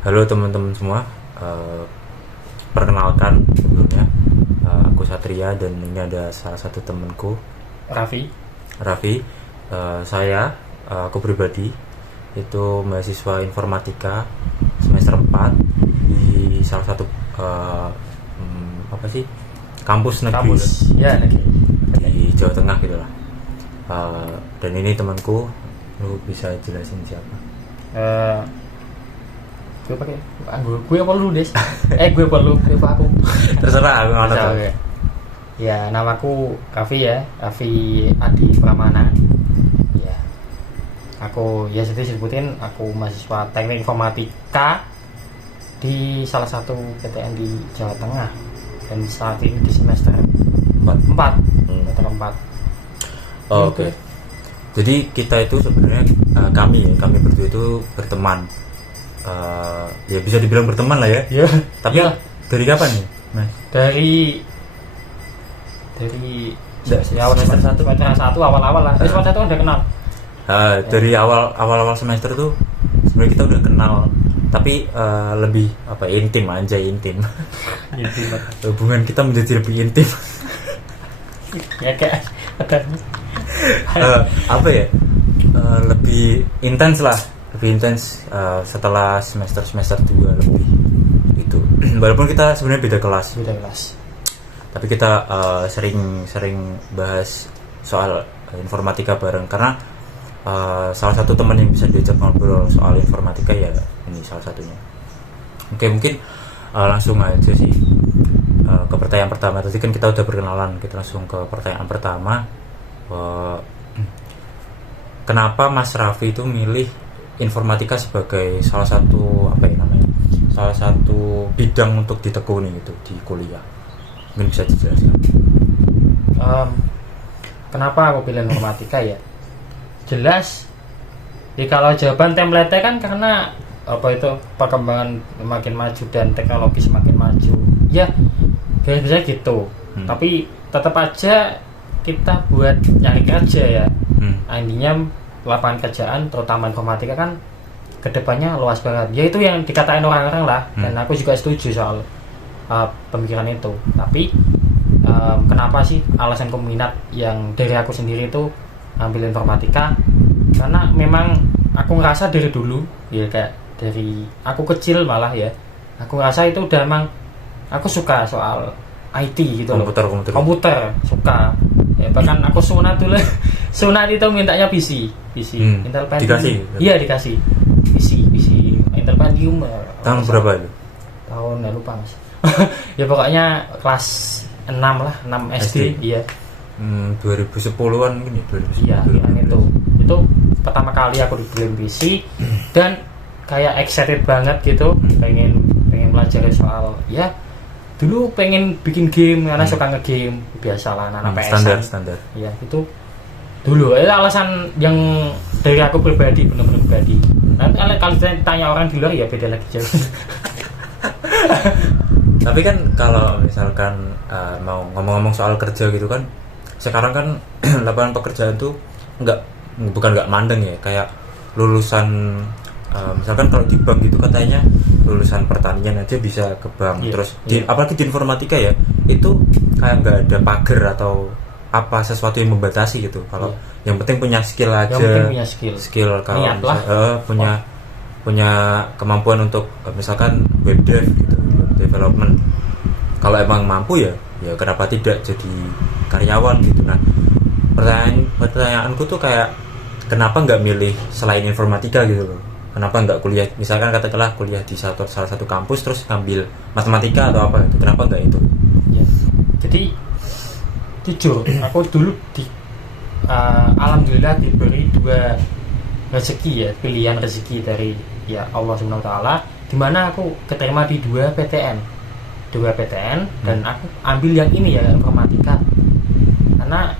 Halo teman-teman semua. Eh, Perkenalkan sebelumnya, aku Satria dan ini ada salah satu temanku, Raffi. Raffi. Aku pribadi itu mahasiswa informatika semester 4 di salah satu apa sih, kampus negeri Kampus ya negeri. di Jawa Tengah gitu lah. Dan ini temanku, lu bisa jelasin siapa? Gue pakai gue apa lu des? Gue apa lu? Gue apa aku? Terserah, aku nggak tahu. Oke. Ya, namaku Raffi ya, Raffi Adi Pramana. Ya, aku ya seperti disebutin, aku mahasiswa teknik informatika di salah satu PTN di Jawa Tengah dan saat ini di semester 4. Semester 4. Oke. Jadi kita itu sebenarnya kami berdua itu berteman. Ya bisa dibilang berteman lah ya. Ya. Tapi ya. dari kapan nih, Mas? Dari awal semester 1 awal-awal lah. Semester 1 udah kenal. Dari awal semester tuh sebenarnya kita udah kenal, tapi lebih intim aja, intim. Hubungan kita menjadi lebih intim. Ya kayak ada lebih intens setelah semester 2 lebih gitu. Walaupun kita sebenarnya beda kelas, tapi kita sering bahas soal informatika bareng karena salah satu teman yang bisa diajak ngobrol soal informatika ya ini salah satunya. Oke, mungkin langsung aja sih ke pertanyaan pertama. Tadi kan kita udah berkenalan, kita langsung ke pertanyaan pertama. Kenapa Mas Raffi itu milih informatika sebagai salah satu bidang untuk ditekuni gitu di kuliah? Mungkin bisa dijelaskan. Kenapa aku pilih informatika ya? Jelas. Kalau jawaban template kan karena perkembangan makin maju dan teknologi semakin maju. Ya, biasanya gitu. Tapi tetap aja kita buat nyari kerja ya. Intinya lapangan kerjaan terutama informatika kan kedepannya luas banget. Ya itu yang dikatain orang-orang lah. Dan aku juga setuju soal pemikiran itu. Tapi kenapa sih alasanku minat yang dari aku sendiri itu ambil informatika? Karena memang aku ngerasa dari dulu ya, kayak dari aku kecil malah ya, aku ngerasa itu udah emang aku suka soal IT gitu, komputer suka ya. Bahkan aku sunat dulu sunat itu mintanya PC Intel Pentium. Dikasih PC Intel Pentium. Tahun berapa itu? Tahun lupa mas. Ya pokoknya kelas 6 lah, 6 SD. Iya. 2010-an gini, 2010. Iya, itu pertama kali aku dibeliin PC dan kayak excited banget gitu, pengen belajar soal ya. Dulu pengen bikin game karena suka nge-game, biasalah anak PS. Standar. Iya, itu dulu alasan yang dari aku pribadi, benar-benar pribadi. Nanti kalau ditanya orang di luar ya beda lagi jauh. Tapi kan kalau misalkan mau ngomong-ngomong soal kerja gitu kan, sekarang kan lapangan pekerjaan tuh bukan nggak mandeng ya, kayak lulusan misalkan kalau di bank gitu katanya lulusan pertanian aja bisa ke bank. Terus apalagi di informatika ya, itu kayak nggak ada pagar atau apa sesuatu yang membatasi gitu. Kalau yang penting punya skill aja, skill kalau punya kemampuan untuk misalkan web dev gitu, development. Kalau emang mampu ya kenapa tidak jadi karyawan gitu. Nah, pertanyaanku tuh kayak kenapa nggak milih selain informatika gitu loh? Kenapa nggak kuliah, misalkan katakanlah kuliah di salah satu kampus terus ngambil matematika atau apa gitu? Kenapa nggak itu? Ya. Jadi jujur, aku dulu alhamdulillah diberi 2 rezeki ya, pilihan rezeki dari ya Allah Subhanahu wa taala, di mana aku keterima di 2 PTN dan aku ambil yang ini ya, informatika. Karena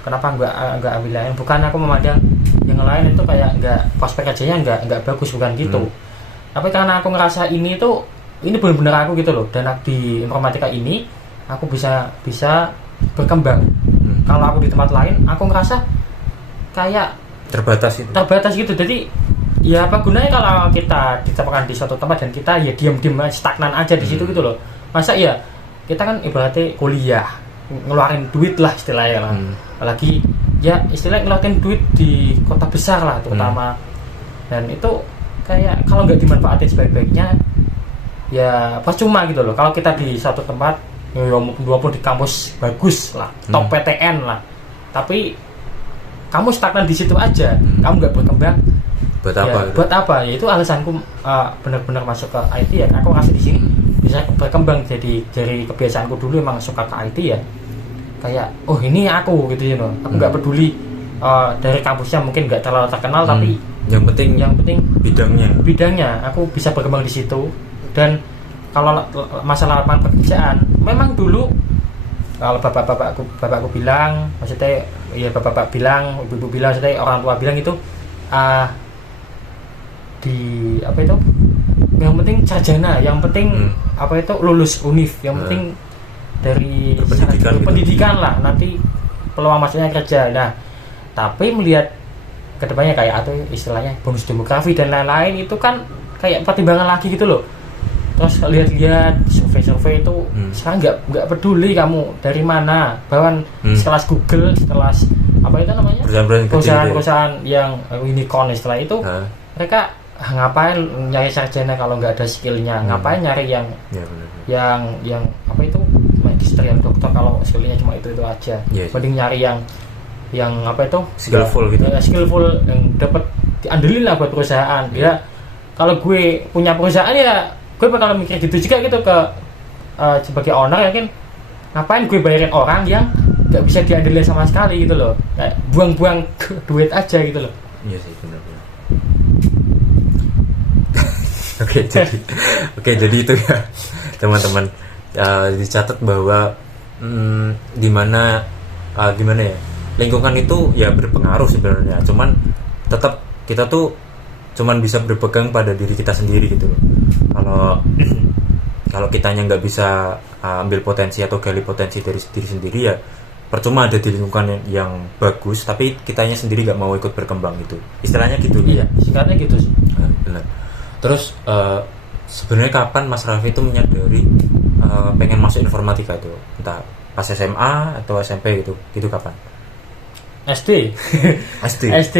kenapa nggak ambil lain? Bukan aku memandang yang lain itu kayak nggak, prospek kerjanya nggak bagus, bukan gitu. Tapi karena aku ngerasa ini benar-benar aku gitu loh, dan di informatika ini aku bisa berkembang. Kalau aku di tempat lain, aku ngerasa kayak terbatas gitu. Jadi ya apa gunanya kalau kita ditempatkan di suatu tempat dan kita ya diam-diam stagnan aja di situ gitu loh. Masa ya kita kan ibaratnya kuliah ngeluarin duit lah istilahnya lah. Apalagi ya istilahnya ngeluarin duit di kota besar lah terutama. Dan itu kayak kalau nggak dimanfaatin sebaik-baiknya ya percuma gitu loh. Kalau kita di suatu tempat walaupun di kampus bagus lah, top PTN lah, tapi kamu stagnan di situ aja, kamu nggak berkembang. Buat apa? Ya, buat apa? Ya itu alasanku benar-benar masuk ke IT ya. Aku ngasih di sini bisa berkembang jadi dari kebiasaanku dulu emang suka ke IT ya. Kayak oh ini aku gitu ya, aku nggak peduli dari kampusnya mungkin nggak terlalu terkenal tapi yang penting bidangnya aku bisa berkembang di situ. Dan kalau masalah lapangan pekerjaan memang dulu kalau bapakku bilang, maksudnya ya bapak bilang, ibu bilang, maksudnya orang tua bilang itu di apa itu yang penting sarjana, yang penting apa itu lulus univ, yang penting dari pendidikan lah, nanti peluang masuknya kerja. Nah tapi melihat kedepannya kayak atau istilahnya bonus demografi dan lain-lain itu kan kayak pertimbangan lagi gitu loh. Terus lihat-lihat survei itu sekarang nggak peduli kamu dari mana, bahkan sekelas Google, sekelas apa itu namanya perusahaan yang unicorn istilah itu, mereka ngapain nyari sarjana kalau nggak ada skillnya, ngapain nyari yang apa itu magister yang dokter kalau skillnya cuma itu aja, mending nyari yang apa itu skillful gitu, skillful yang dapat diandelin lah buat perusahaan. Ya kalau gue punya perusahaan ya gue bakal mikir gitu juga gitu ke sebagai owner, yakin ngapain gue bayarin orang yang nggak bisa diandelin sama sekali gitu loh, kayak buang-buang duit aja gitu loh. Iya sih benar-benar. Oke, jadi itu ya teman-teman, dicatat bahwa gimana ya, lingkungan itu ya berpengaruh sebenarnya, cuman tetap kita tuh cuman bisa berpegang pada diri kita sendiri gitu loh. Kalau kitanya nggak bisa ambil potensi atau gali potensi dari diri sendiri, ya percuma ada di lingkungan yang bagus tapi kitanya sendiri nggak mau ikut berkembang gitu, istilahnya gitu. Iya, singkatnya gitu sih. Benar. Terus sebenarnya kapan Mas Raffi itu menyadari pengen masuk informatika itu, entah pas SMA atau SMP gitu kapan? SD.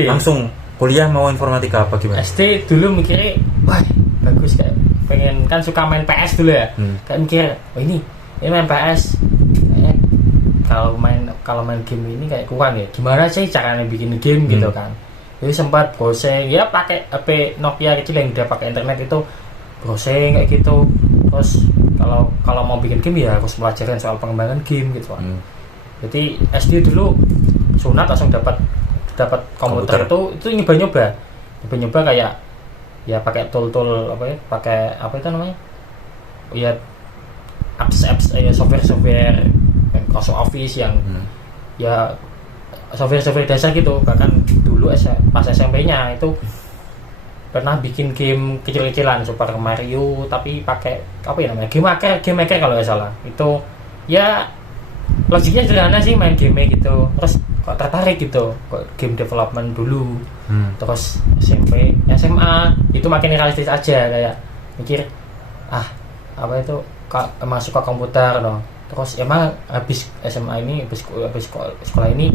Langsung kuliah mau informatika apa gimana? SD dulu mikirnya wah bagus, kayak pengen, kan suka main PS dulu ya, kayak mikir oh ini main PS, kalau main game ini kayak kurang ya, gimana sih caranya bikin game gitu kan. Jadi sempat browsing ya pakai HP Nokia kecil yang udah pakai internet itu, browsing kayak gitu. Terus kalau mau bikin game ya harus pelajarin soal pengembangan game gitu kan. Jadi SD dulu sunat langsung dapat komputer. Itu nyoba kayak ya pakai tool apa ya, pakai apa itu namanya ya, apps ya, software Microsoft Office yang ya software dasar gitu. Bahkan dulu pas SMP-nya itu pernah bikin game kecil-kecilan Super Mario tapi pakai apa ya namanya, game maker kalau nggak salah. Itu ya logiknya sederhana sih, main game gitu. Terus kok tertarik gitu kok game development dulu. Terus SMP SMA itu makin realistis aja, kayak mikir apa itu masuk ke komputer no. Terus emang habis SMA ini habis sekolah ini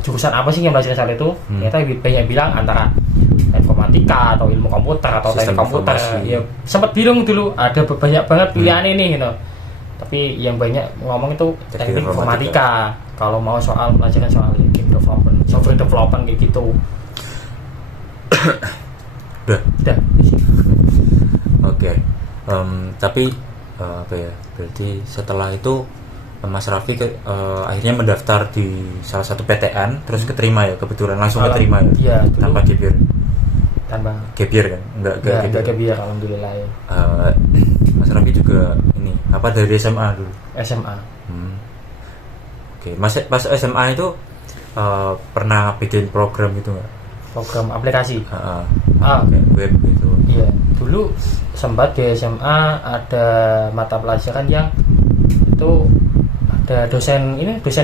jurusan apa sih yang belajar saat itu? Ternyata banyak bilang antara informatika atau ilmu komputer atau teknik komputer. Ya sempat bingung dulu, ada banyak banget pilihan ini gitu. Tapi yang banyak ngomong itu teknik informatika. Kalau mau soal pelajaran soal game development, software development kayak gitu. Udah. Oke. Tapi apa ya? Berarti setelah itu Mas Raffi akhirnya mendaftar di salah satu PTN, terus keterima ya, kebetulan langsung keterima ya, tanpa gap year kan? Enggak gap year, alhamdulillah ya. Mas Raffi juga ini apa dari SMA dulu? SMA. Oke, pas SMA itu pernah bikin program gitu nggak? Program aplikasi? Kayak web gitu. Iya, dulu sempat di SMA ada mata pelajaran yang itu ada dosen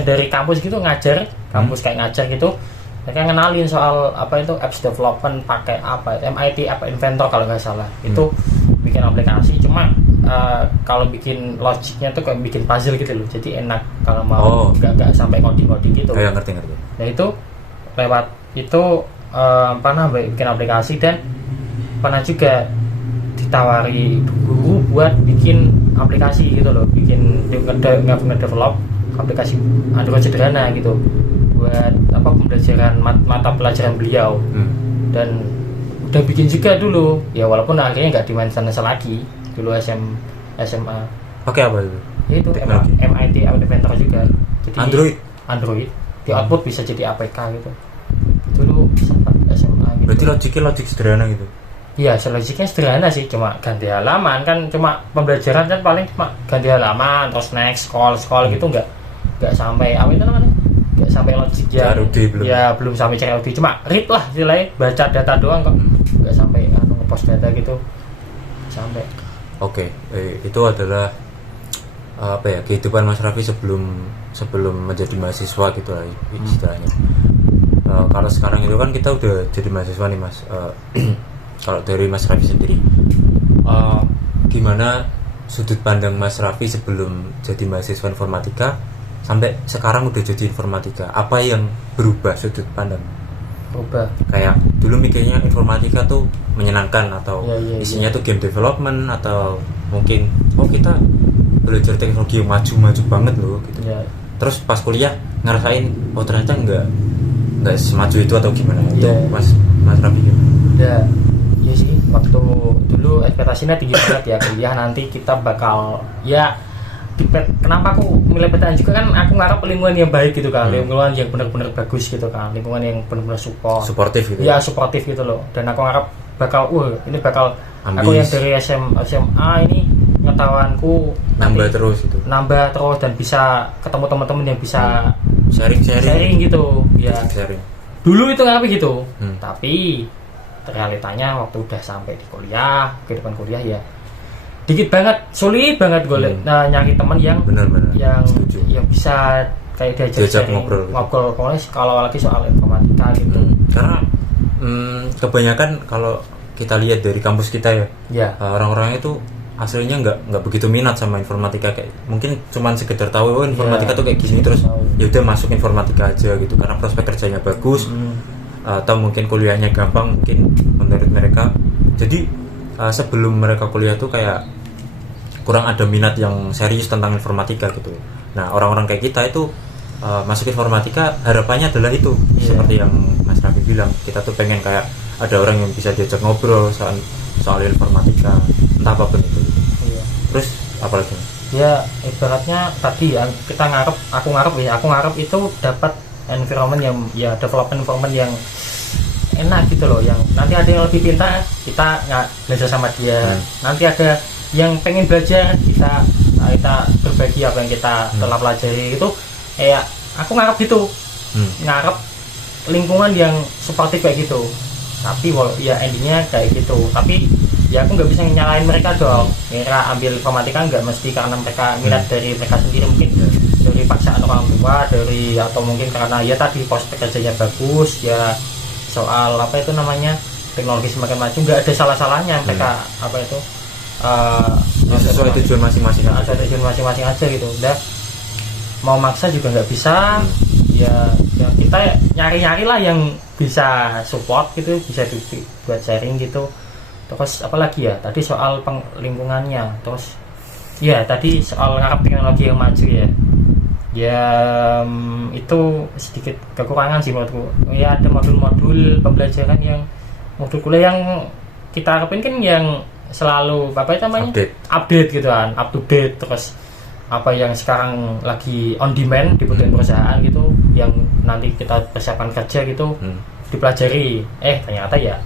dari kampus gitu ngajar, kampus kayak ngajar gitu, mereka ngenalin soal apa itu apps development pakai apa MIT App Inventor kalau nggak salah. Itu bikin aplikasi, cuma kalau bikin logiknya tuh kayak bikin puzzle gitu loh, jadi enak kalau mau nggak sampai coding gitu. Kayak ngerti. Nah itu lewat itu pernah bikin aplikasi, dan pernah juga ditawari guru buat bikin aplikasi gitu loh, bikin nge-develop aplikasi Android sederhana gitu buat apa pembelajaran mata pelajaran beliau. Dan udah bikin juga dulu ya, walaupun akhirnya nggak di maintenance lagi dulu SMA. Pakai apa itu? Itu MIT App Inventor juga. Jadi Android di output bisa jadi APK gitu. Dulu sempat SMA gitu. Berarti logik sederhana gitu. Iya, logiknya sederhana sih, cuma ganti halaman kan, cuma pembelajaran kan paling cuma ganti halaman terus next scroll gitu, nggak sampai apa itu namanya, nggak sampai logik belum sampai CROD, cuma read lah istilahnya, baca data doang kok, nggak sampai ngepost data gitu sampai. Oke, itu adalah apa ya, kehidupan Mas Raffi sebelum menjadi mahasiswa gitu lah istilahnya. Kalau sekarang itu kan kita udah jadi mahasiswa nih Mas. Kalau dari Mas Raffi sendiri, gimana sudut pandang Mas Raffi sebelum jadi mahasiswa informatika sampai sekarang udah jadi informatika? Apa yang berubah sudut pandang? Berubah. Kayak dulu mikirnya informatika tuh menyenangkan, atau isinya tuh game development, atau mungkin kita belajar teknologi yang maju banget loh gitu. Terus pas kuliah ngerasain ternyata nggak semaju itu, atau gimana? Itu Mas Raffi gimana? Ya sih, waktu dulu ekspektasinya tinggi banget ya, kuliah nanti kita bakal kenapa aku milih PTN juga kan, aku ngarep lingkungan yang baik gitu kan, lingkungan yang benar-benar bagus gitu kan, lingkungan yang benar-benar suportif gitu. Ya, suportif gitu loh. Dan aku ngarep bakal ini bakal ambis. Aku yang dari SMA ini pengetahuanku nambah terus dan bisa ketemu teman-teman yang bisa sharing gitu. Ya. Sharing. Dulu itu ngarep gitu. Tapi realitanya waktu udah sampai di kuliah, kehidupan kuliah ya sulit banget gue nyari teman yang benar-benar yang bisa kayak diajak ngobrol kalau lagi soal informatika gitu. Karena kebanyakan kalau kita lihat dari kampus kita ya, orang-orangnya itu aslinya nggak begitu minat sama informatika, kayak mungkin cuman sekedar tahu informatika tuh kayak gini, terus ya udah masuk informatika aja gitu karena prospek kerjanya bagus. Atau mungkin kuliahnya gampang mungkin menurut mereka. Jadi sebelum mereka kuliah tuh kayak kurang ada minat yang serius tentang informatika gitu. Nah, orang-orang kayak kita itu masuk informatika harapannya adalah itu, seperti yang Mas Raffi bilang, kita tuh pengen kayak ada orang yang bisa diajak ngobrol soal informatika, entah apapun itu gitu. Terus apa lagi? Ya ibaratnya tadi ya, aku ngarep itu dapat environment yang development environment yang enak gitu loh, yang nanti ada yang lebih pintar kita nggak belajar sama dia, nanti ada yang pengen belajar kita berbagi apa yang kita telah pelajari itu. Aku ngarep gitu, ngarep lingkungan yang seperti kayak gitu. Tapi ya endingnya kayak gitu, tapi ya aku nggak bisa nyalain mereka dong. Mereka ambil informatika nggak mesti karena mereka minat dari mereka sendiri, mungkin dari paksaan orang tua, atau mungkin karena ya tadi prospek kerjanya bagus ya, soal apa itu namanya teknologi semakin maju, nggak ada salah-salahnya mereka apa itu sesuai tujuan masing-masing aja gitu. Udah mau maksa juga nggak bisa. Ya kita nyari lah yang bisa support gitu, bisa buat sharing gitu. Terus apalagi ya tadi soal lingkungannya, terus ya tadi soal ngarep teknologi yang maju ya itu sedikit kekurangan sih menurutku. Ya ada modul-modul pembelajaran modul kuliah yang kita harapin kan yang selalu apa itu namanya update gitu kan, up to date, terus apa yang sekarang lagi on demand dibutuhin perusahaan gitu, yang nanti kita persiapan kerja gitu dipelajari. Ternyata ya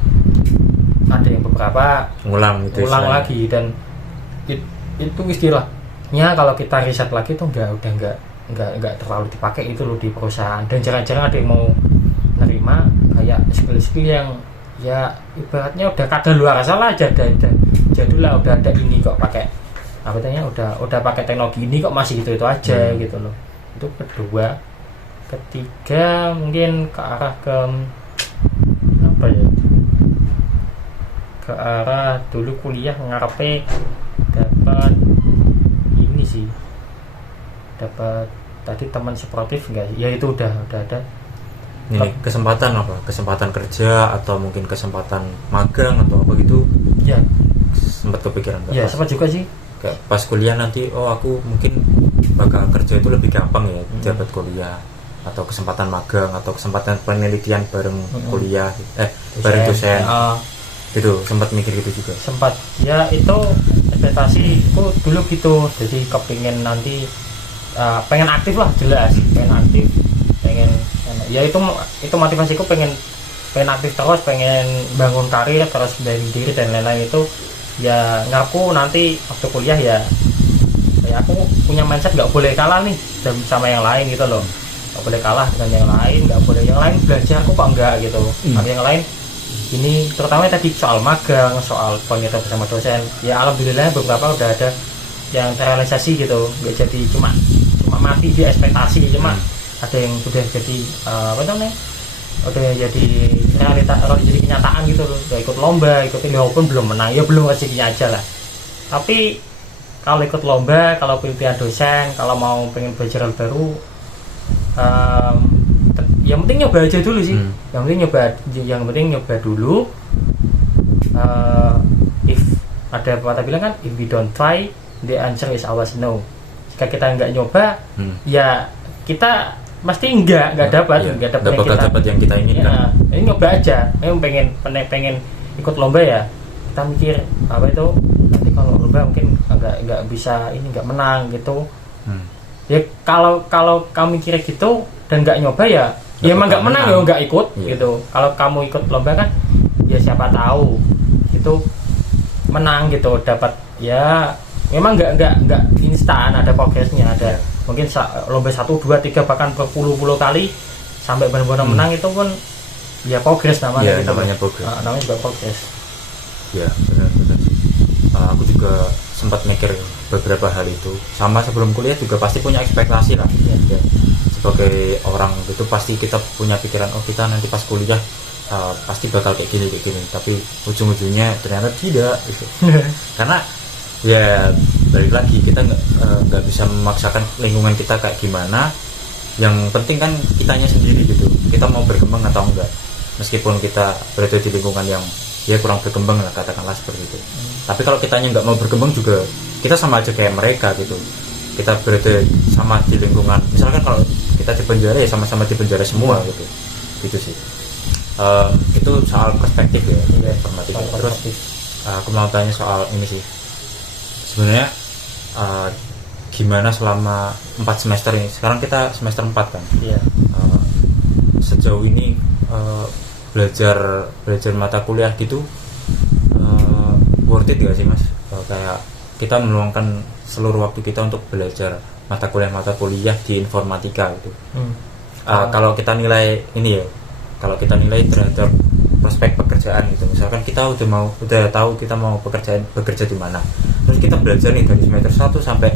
ada yang beberapa ulang lagi, dan itu istilahnya kalau kita riset lagi tuh udah nggak terlalu dipakai itu loh di perusahaan, dan jarang-jarang ada yang mau nerima kayak skill yang ya ibaratnya udah kadaluarsa lah aja, jadul lah, udah ada ini kok pakai apa namanya, udah pakai teknologi ini kok masih itu aja gitu loh. Itu kedua ketiga mungkin ke arah ke apa ya, ke arah dulu kuliah ngarepe dapat ini sih, dapat tadi teman sportif enggak ya, itu udah ada. Ini kesempatan apa? Kesempatan kerja atau mungkin kesempatan magang atau apa gitu? Ya Sempat kepikiran nggak? ya sempat juga sih. Kayak pas kuliah nanti, oh aku mungkin bakal kerja itu lebih gampang ya dapat kuliah, atau kesempatan magang atau kesempatan penelitian bareng kuliah, bareng dosen. Gitu, sempat mikir gitu juga. Sempat ya, itu ekspektasiku dulu gitu, jadi kepingin nanti pengen aktif lah, jelas pengen aktif, pengen ya itu motivasiku, pengen aktif terus, pengen bangun karir terus dari diri dan lain-lain. Itu ya ngaku nanti waktu kuliah ya aku punya mindset nggak boleh kalah nih sama yang lain gitu loh, nggak boleh kalah dengan yang lain, nggak boleh yang lain belajar aku kok enggak gitu. Tapi yang lain ini terutama tadi soal magang, soal penelitian bersama dosen, ya alhamdulillah beberapa udah ada yang terrealisasi gitu, nggak jadi cuma mati di ekspektasi, cuma ada yang sudah jadi apa namanya, udah jadi realitas, kalau jadi kenyataan gitu loh. Udah ikut lomba, ikutin walaupun belum menang, ya belum rezekinya aja lah. Tapi kalau ikut lomba, kalau penelitian dosen, kalau mau pengen belajar hal baru, yang penting nyoba aja dulu sih. Yang penting nyoba dulu. If ada pepatah bilang kan, if we don't try, the answer is always no. Jika kita nggak nyoba, ya kita pasti nggak dapat yang kita inginkan. Ya, ini nyoba aja. Memang pengen ikut lomba ya. Kita mikir apa itu, nanti kalau lomba mungkin nggak bisa, ini nggak menang gitu. Ya kalau kamu mikir gitu dan nggak nyoba ya emang nggak menang ya nggak ikut gitu. Kalau kamu ikut lomba kan ya siapa tahu itu menang gitu, dapat ya memang nggak instan, ada progresnya, ada mungkin lomba 1, 2, 3 bahkan berpuluh-puluh kali sampai benar-benar menang. Itu pun ya progres namanya. Gitu, namanya progres. Namanya juga progres. Ya benar sih. Aku juga sempat mikir beberapa hal itu. Sama sebelum kuliah juga pasti punya ekspektasi lah. Ya. Sebagai orang gitu pasti kita punya pikiran, oh kita nanti pas kuliah pasti bakal kayak gini. Tapi ujung-ujungnya ternyata tidak gitu. Karena ya balik lagi, kita nggak bisa memaksakan lingkungan kita kayak gimana. Yang penting kan kitanya sendiri gitu, kita mau berkembang atau enggak. Meskipun kita berada di lingkungan yang ya kurang berkembang lah, katakanlah seperti itu. Tapi kalau kitanya nggak mau berkembang juga, kita sama aja kayak mereka gitu. Kita berada sama di lingkungan, misalkan kalau kita di penjara ya sama-sama di penjara semua gitu sih. Itu soal perspektif ya, informatif. Terus aku mau tanya soal ini sih, sebenarnya gimana selama 4 semester ini? Sekarang kita semester 4 kan? Sejauh ini belajar mata kuliah gitu worth it gak sih mas? Kayak kita meluangkan seluruh waktu kita untuk belajar mata kuliah di informatika gitu. Kalau kita nilai ini ya, kalau kita nilai terhadap prospek pekerjaan gitu, misalkan kita udah tahu kita mau bekerja di mana, terus kita belajar nih dari semester 1 sampai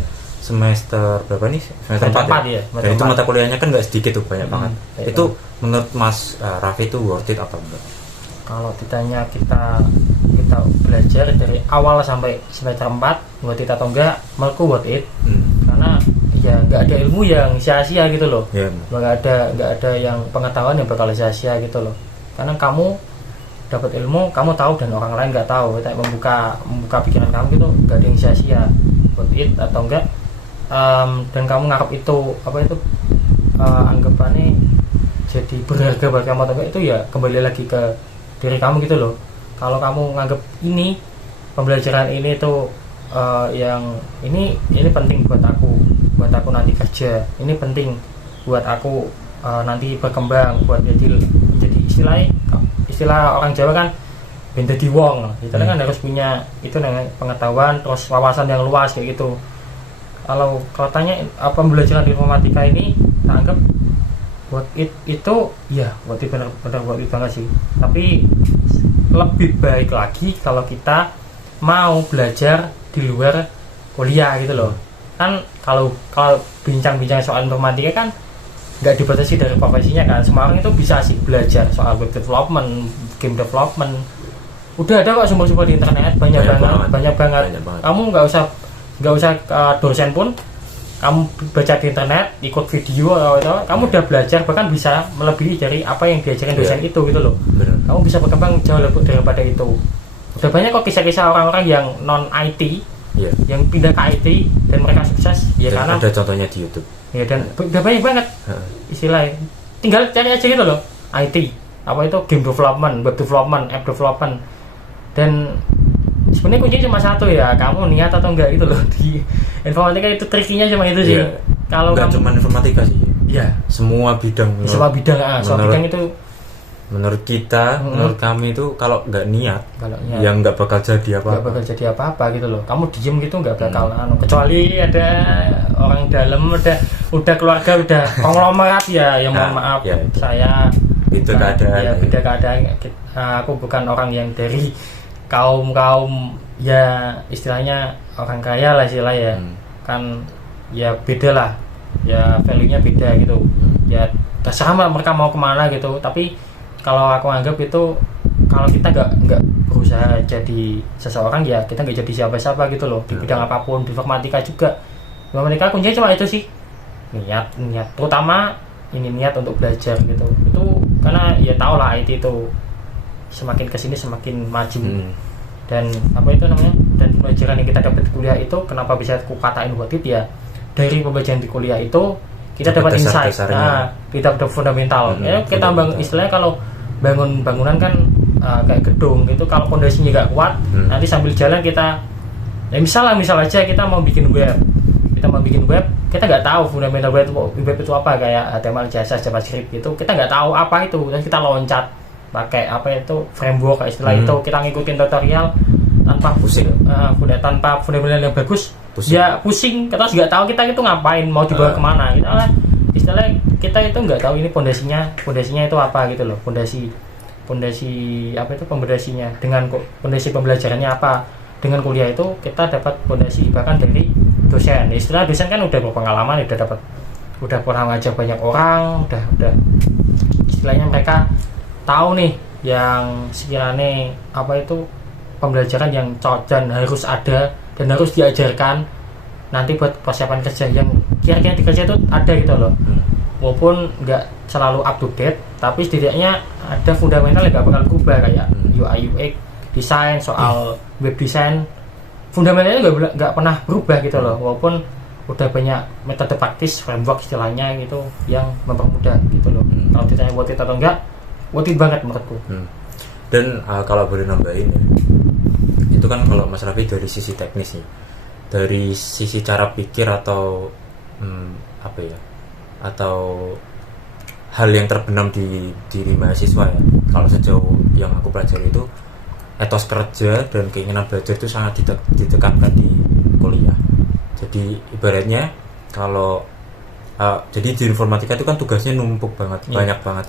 semester berapa nih? Semester 4 ya? Dan itu mata kuliahnya kan nggak sedikit tuh, banyak banget. Itu menurut Mas Raffi itu worth it atau enggak? Kalau ditanya kita belajar dari awal sampai semester 4 worth it atau enggak, menurutku worth it. Karena ya nggak ada ilmu yang sia-sia gitu loh. Nggak ada yang pengetahuan yang bakal sia-sia gitu loh. Karena kamu dapat ilmu, kamu tahu dan orang lain nggak tahu. Kita membuka pikiran kamu gitu, nggak ada yang sia-sia. Worth it atau enggak? Dan kamu nganggap itu anggapannya jadi berharga bagi kamu atau enggak, itu ya kembali lagi ke diri kamu gitu loh. Kalau kamu nganggap ini pembelajaran ini tuh yang ini penting buat aku nanti kerja, ini penting buat aku nanti berkembang, buat jadi istilah orang Jawa kan benda di wong, kita kan harus punya itu namanya pengetahuan, terus wawasan yang luas kayak gitu. Kalau tanya apa pembelajaran informatika ini, tak anggap worth it, itu ya worth it, benar worth it banget sih. Tapi lebih baik lagi kalau kita mau belajar di luar kuliah gitu loh. Kan kalau bincang-bincang soal informatika kan nggak dibatasi dari profesinya kan. Semua orang itu bisa sih belajar soal web development, game development. Udah ada kok sumber-sumber di internet banyak banget. Kamu nggak usah dosen pun, kamu baca di internet, ikut video atau itu, kamu udah belajar, bahkan bisa melebihi dari apa yang diajarin dosen itu gitu loh. Bener. Kamu bisa berkembang jauh lebih daripada itu. Udah banyak kok kisah-kisah orang-orang yang non IT, yang pindah ke IT dan mereka sukses ya, dan karena ada contohnya di YouTube ya, dan udah banyak banget istilahnya. Tinggal cari aja gitu loh, IT apa itu, game development, web development, app development. Dan sebenarnya kuncinya cuma satu ya, kamu niat atau enggak gitu loh. Di informatika itu trikinya cuma itu sih. Kalau nggak cuma informatika sih, semua bidang semua bidang itu menurut kita, menurut kami itu kalau nggak niat, yang nggak bakal jadi apa-apa gitu loh. Kamu diem gitu nggak bakal kecuali ada orang dalam, udah keluarga, udah konglomerat ya mohon maaf saya beda keadaan. Aku bukan orang yang dari kaum ya istilahnya orang kaya lah istilahnya kan, ya beda lah ya, value nya beda gitu ya, terserah mereka mau kemana gitu. Tapi kalau aku anggap itu, kalau kita nggak berusaha jadi seseorang ya kita nggak jadi siapa-siapa gitu loh. Di bidang apapun, di informatika juga, informatika kuncinya cuma itu sih, niat, terutama ini niat untuk belajar gitu. Itu karena ya tau lah IT itu semakin kesini semakin maju. Dan apa itu namanya, dan pelajaran yang kita dapat di kuliah itu kenapa bisa aku katain worth it ya, dari pembelajaran di kuliah itu kita dapat insight, kita dapat fundamental. Kita istilahnya kalau bangunan kan kayak gedung itu, kalau fondasinya nggak kuat, nanti sambil jalan kita ya misal aja kita mau bikin web, kita nggak tahu fundamental web itu apa, kayak HTML, CSS, JavaScript itu kita nggak tahu apa itu, dan kita loncat pakai apa itu framework istilah itu, kita ngikutin tutorial tanpa tanpa fundamental yang bagus, pusing, kita nggak tahu kita itu ngapain, mau dibawa kemana gitu lah. Istilahnya kita itu nggak tahu ini pondasinya itu apa gitu loh, pondasi apa itu pondasinya, dengan pondasi pembelajarannya apa. Dengan kuliah itu kita dapat pondasi bahkan dari dosen. Istilah dosen kan udah berpengalaman, udah pernah ngajar banyak orang, udah istilahnya mereka tahu nih yang sekiranya apa itu pembelajaran yang cocok dan harus ada dan harus diajarkan nanti buat persiapan kerja, yang kira-kira di kerja itu ada gitu loh. Walaupun nggak selalu up to date, tapi setidaknya ada fundamental yang nggak bakal berubah, kayak UI UX, desain, soal web design, fundamentalnya nggak pernah berubah gitu loh. Walaupun udah banyak metode praktis, framework istilahnya gitu yang mempermudah gitu loh. Kalau ditanya worth it atau enggak, worth it banget menurutku. Dan kalau boleh nambahin ya, itu kan kalau Mas Raffi dari sisi teknis nih, dari sisi cara pikir atau apa ya, atau hal yang terbenam di diri mahasiswa ya, kalau sejauh yang aku pelajari itu etos kerja dan keinginan belajar itu sangat ditekankan di kuliah. Jadi ibaratnya kalau jadi di informatika itu kan tugasnya numpuk banget, banyak banget.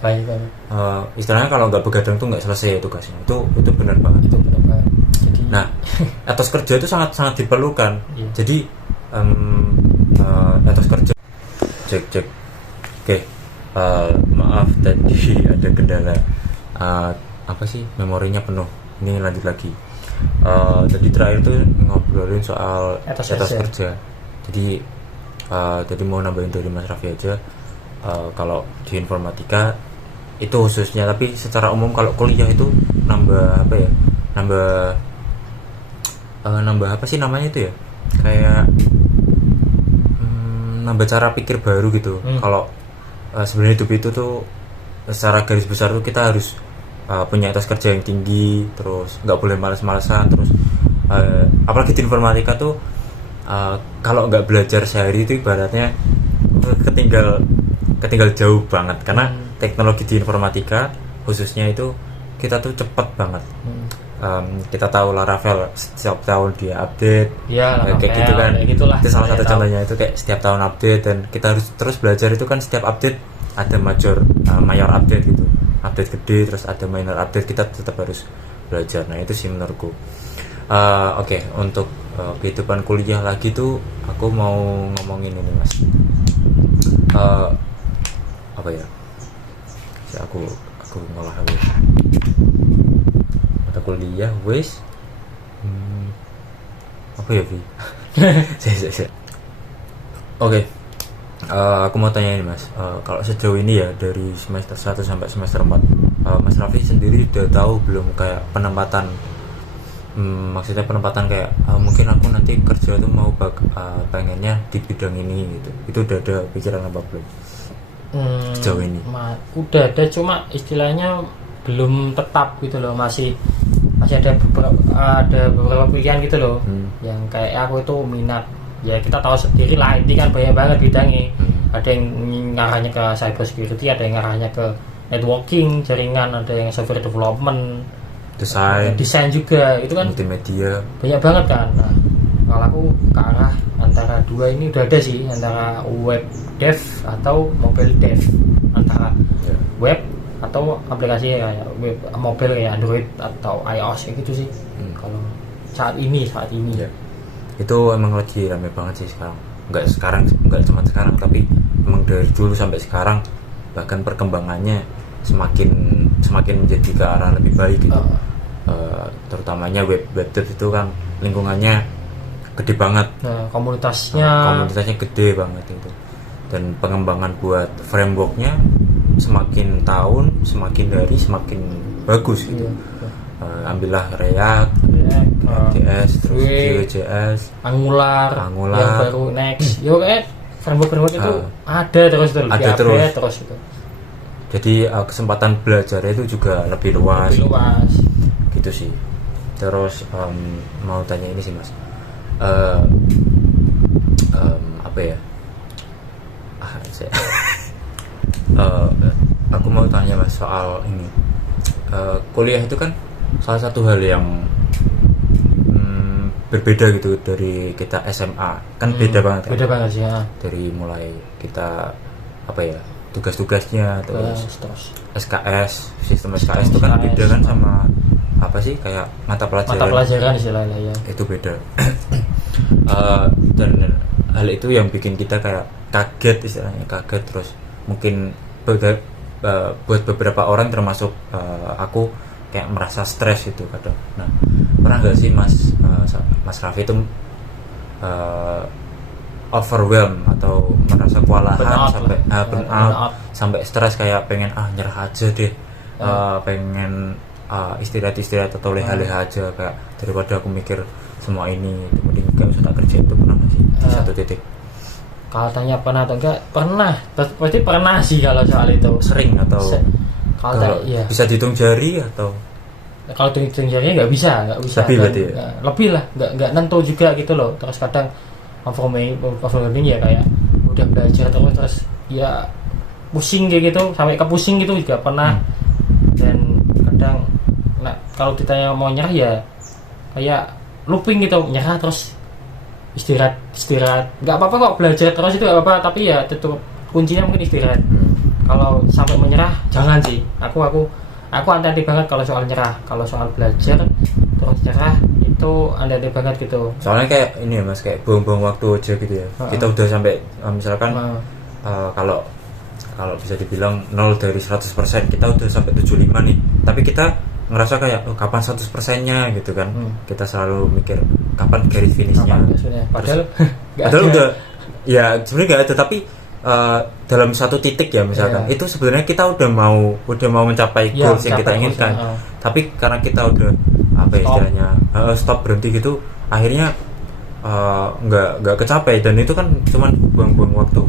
Istilahnya kalau nggak begadang tuh nggak selesai ya tugasnya. Itu benar banget. Jadi, nah, etos kerja itu sangat diperlukan. Jadi etos kerja. Cek. Oke. Maaf tadi ada kendala. Apa sih, memorinya penuh. Ini lanjut lagi. Jadi terakhir tuh ngobrolin soal etos kerja. Jadi mau nambahin dari Mas Raffi aja, kalau di informatika itu khususnya, tapi secara umum kalau kuliah itu nambah apa sih namanya itu ya, kayak nambah cara pikir baru gitu. Kalau sebenarnya hidup itu tuh secara garis besar tuh kita harus punya etos kerja yang tinggi, terus nggak boleh malas-malasan, terus apalagi di informatika tuh kalau nggak belajar sehari itu ibaratnya ketinggal jauh banget, karena teknologi di informatika khususnya itu kita tuh cepet banget. Kita tahu Laravel setiap tahun dia update, kayak gitu kan, itu salah satu contohnya, itu kayak setiap tahun update, dan kita harus terus belajar. Itu kan setiap update ada mayor update gitu, update gede, terus ada minor update, kita tetap harus belajar. Nah itu sih menurutku. Oke, untuk kehidupan kuliah lagi tuh aku mau ngomongin ini Mas. apa ya, aku ngolah wis mata kuliah wis apa ya Vi? Oke. Aku mau tanya ini Mas, kalau sejauh ini ya dari semester 1 sampai semester 4, Mas Raffi sendiri udah tahu belum kayak penempatan, maksudnya penempatan kayak mungkin aku nanti kerja tuh mau pengennya di bidang ini gitu, itu udah ada pikiran apa belum sejauh ini? Udah ada, cuma istilahnya belum tetap gitu loh, masih ada beberapa pilihan gitu loh, yang kayak aku itu minat. Ya kita tahu sendiri lah, ini kan banyak banget bidangnya. Ada yang ngarahnya ke cyber security, ada yang ngarahnya ke networking, jaringan, ada yang software development, desain juga, itu kan multimedia, banyak banget kan. Nah, kalau aku ke arah antara dua ini udah ada sih, antara web dev atau mobile dev, antara web atau aplikasi kayak web mobile kayak Android atau iOS kayak gitu sih. Kalau saat ini itu emang lagi rame banget sih sekarang. Nggak cuma sekarang, tapi emang dari dulu sampai sekarang, bahkan perkembangannya semakin menjadi ke arah lebih baik gitu. Terutamanya web dev itu kan lingkungannya gede banget, komunitasnya gede banget itu, dan pengembangan buat frameworknya semakin tahun semakin bagus gitu. Ambillah React, JS, terus Vue.js, Angular yang baru next. Yo framework itu ada terus itu. Jadi kesempatan belajar itu juga lebih luas. Gitu sih. Terus mau tanya ini sih Mas. Apa ya? Aku mau tanya Mas soal ini. Kuliah itu kan salah satu hal yang berbeda gitu dari kita SMA, kan beda banget sih ya. Dari mulai kita apa ya, tugas-tugasnya, terus SKS, sistem SKS itu kan beda kan sama apa sih, kayak mata pelajaran istilahnya ya, itu beda. Dan hal itu yang bikin kita kayak kaget terus mungkin buat beberapa orang termasuk aku kayak merasa stres gitu kadang. Nah, pernah nggak sih Mas Raffi itu overwhelm atau merasa kewalahan burnout sampai stres, kayak pengen nyerah aja deh, pengen istirahat atau leha-leha aja, kayak daripada aku mikir semua ini, mending gak usah tak kerja. Itu pernah nggak sih di satu titik? Kalau tanya pernah atau enggak, pasti pernah sih. Kalau soal itu sering atau kalau bisa dihitung jari, atau kalau dihitung jarinya nggak bisa lebih lah, nggak nentu juga gitu loh. Terus kadang overwhelming ya, kayak udah belajar terus ya pusing kayak gitu, sampai ke pusing gitu juga pernah. Dan kadang kalau ditanya mau nyerah ya kayak looping gitu, nyerah terus istirahat, nggak apa-apa kok belajar terus, itu nggak apa-apa, tapi ya tetap kuncinya mungkin istirahat. Kalau sampai menyerah jangan sih. Aku anti banget kalau soal nyerah. Kalau soal belajar terus nyerah itu anti banget gitu. Soalnya kayak ini ya Mas, kayak buang-buang waktu aja gitu ya. Kita udah sampai misalkan kalau bisa dibilang 0 dari 100%, kita udah sampai 75 nih, tapi kita ngerasa kayak kapan 100%-nya gitu kan. Kita selalu mikir kapan garis finishnya, padahal udah ya sebenarnya nggak ada, tapi dalam satu titik ya misalkan, itu sebenarnya kita udah mau mencapai goals yang kita inginkan, tapi karena kita udah istilahnya stop, berhenti gitu, akhirnya nggak kecapai, dan itu kan cuman buang-buang waktu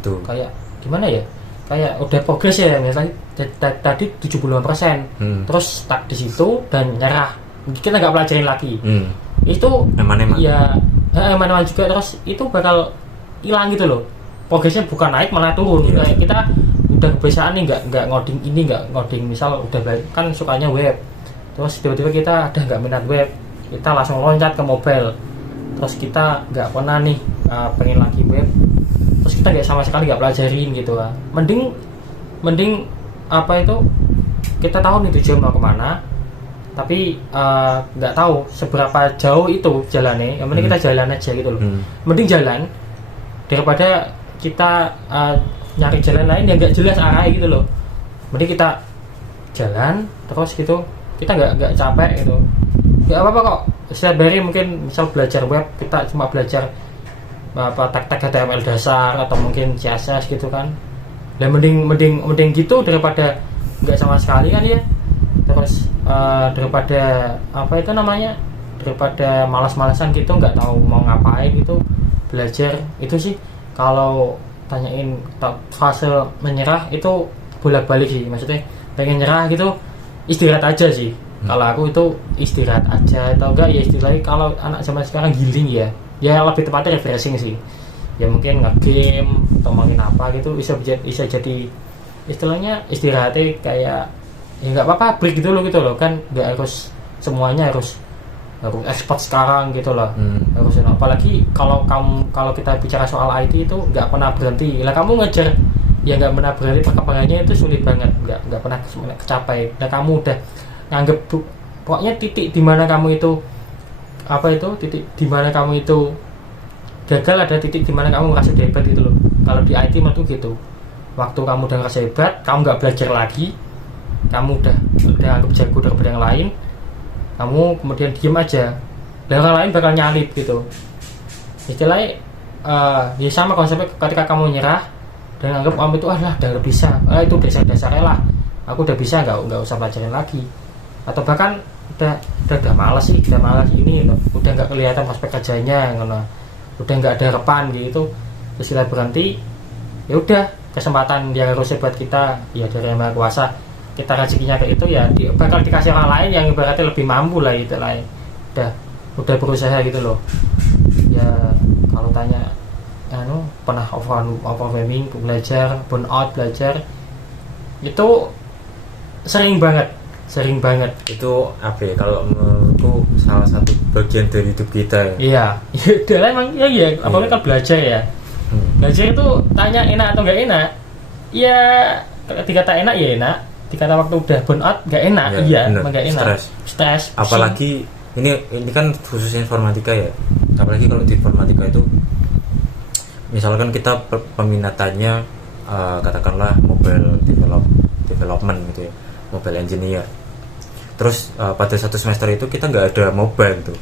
gitu. Kayak gimana ya, kayak udah progres ya, misalnya tadi 70%, terus stuck di situ dan nyerah, kita nggak pelajarin lagi. Itu eman-eman juga, terus itu bakal hilang gitu loh. Progresnya bukan naik malah turun. Kayak kita udah kebiasaan nih nggak ngoding, misal udah kan sukanya web, terus tiba-tiba kita nggak minat web, kita langsung loncat ke mobile, terus kita nggak pernah nih pengen lagi web, terus kita nggak sama sekali nggak pelajarin gitu lah. Mending apa itu, kita tahu nih tujuan mau kemana, tapi nggak tahu seberapa jauh itu jalannya. Yang penting kita jalan aja gitu loh. Mending jalan daripada kita nyari jalan lain yang nggak jelas arahnya gitu loh. Mending kita jalan terus gitu, kita nggak capek gitu. Nggak apa-apa kok. Setiap hari mungkin misal belajar web, kita cuma belajar tag-tag HTML dasar atau mungkin CSS gitu kan. Dan mending gitu daripada nggak sama sekali kan ya. Terus daripada apa itu namanya, daripada malas-malasan gitu nggak tahu mau ngapain gitu belajar. Itu sih kalau tanyain fase menyerah itu bolak-balik sih, maksudnya pengen nyerah gitu istirahat aja sih. Kalau aku itu istirahat aja, atau enggak ya istilahnya kalau anak zaman sekarang healing ya lebih tepatnya refreshing sih. Ya mungkin nge-game atau main apa gitu bisa jadi istilahnya istirahatnya kayak ya nggak apa-apa, break gitu loh kan, nggak harus semuanya harus expert sekarang gitu loh. Harus, apalagi kalau kita bicara soal IT itu nggak pernah berhenti lah, kamu ngejar ya nggak pernah berhenti, perkembangannya itu sulit banget, nggak pernah kecapai. Dan kamu udah nganggep pokoknya titik dimana kamu itu titik dimana kamu itu gagal, ada titik dimana kamu merasa hebat gitu loh. Kalau di IT mah tuh gitu, waktu kamu udah ngerasa hebat, kamu nggak belajar lagi, kamu udah anggap jago daripada yang lain, kamu kemudian diem aja, dan orang lain bakal nyalip gitu. Istilahnya ya sama konsepnya ketika kamu nyerah dan anggap kamu itu udah bisa, itu dasar-dasarnya lah, aku udah bisa, nggak usah pelajarin lagi. Atau bahkan udah malas ini loh, udah nggak kelihatan prospek kerjanya, udah nggak ada harapan gitu, terus kita berhenti, ya udah kesempatan yang harusnya buat kita ya dari Yang Maha Kuasa, kita rezekinya kayak itu ya bakal dikasih orang lain yang ibaratnya lebih mampu lah gitu lah, udah berusaha gitu loh. Ya kalau tanya pernah overwhelming belajar, burnout belajar itu sering banget. Itu apa ya, kalau menurutku salah satu bagian dari hidup kita ya. Iya emang ya apalagi kan belajar ya. Belajar itu tanya enak atau nggak enak ya, ketika tak enak ya enak, ketika waktu udah burnout nggak enak ya, emang nggak enak, stres. Apalagi ini kan khususnya informatika ya, apalagi kalau di informatika itu misalkan kita peminatannya katakanlah mobile development gitu ya, mobile engineer. Terus pada satu semester itu kita nggak ada mobile tuh,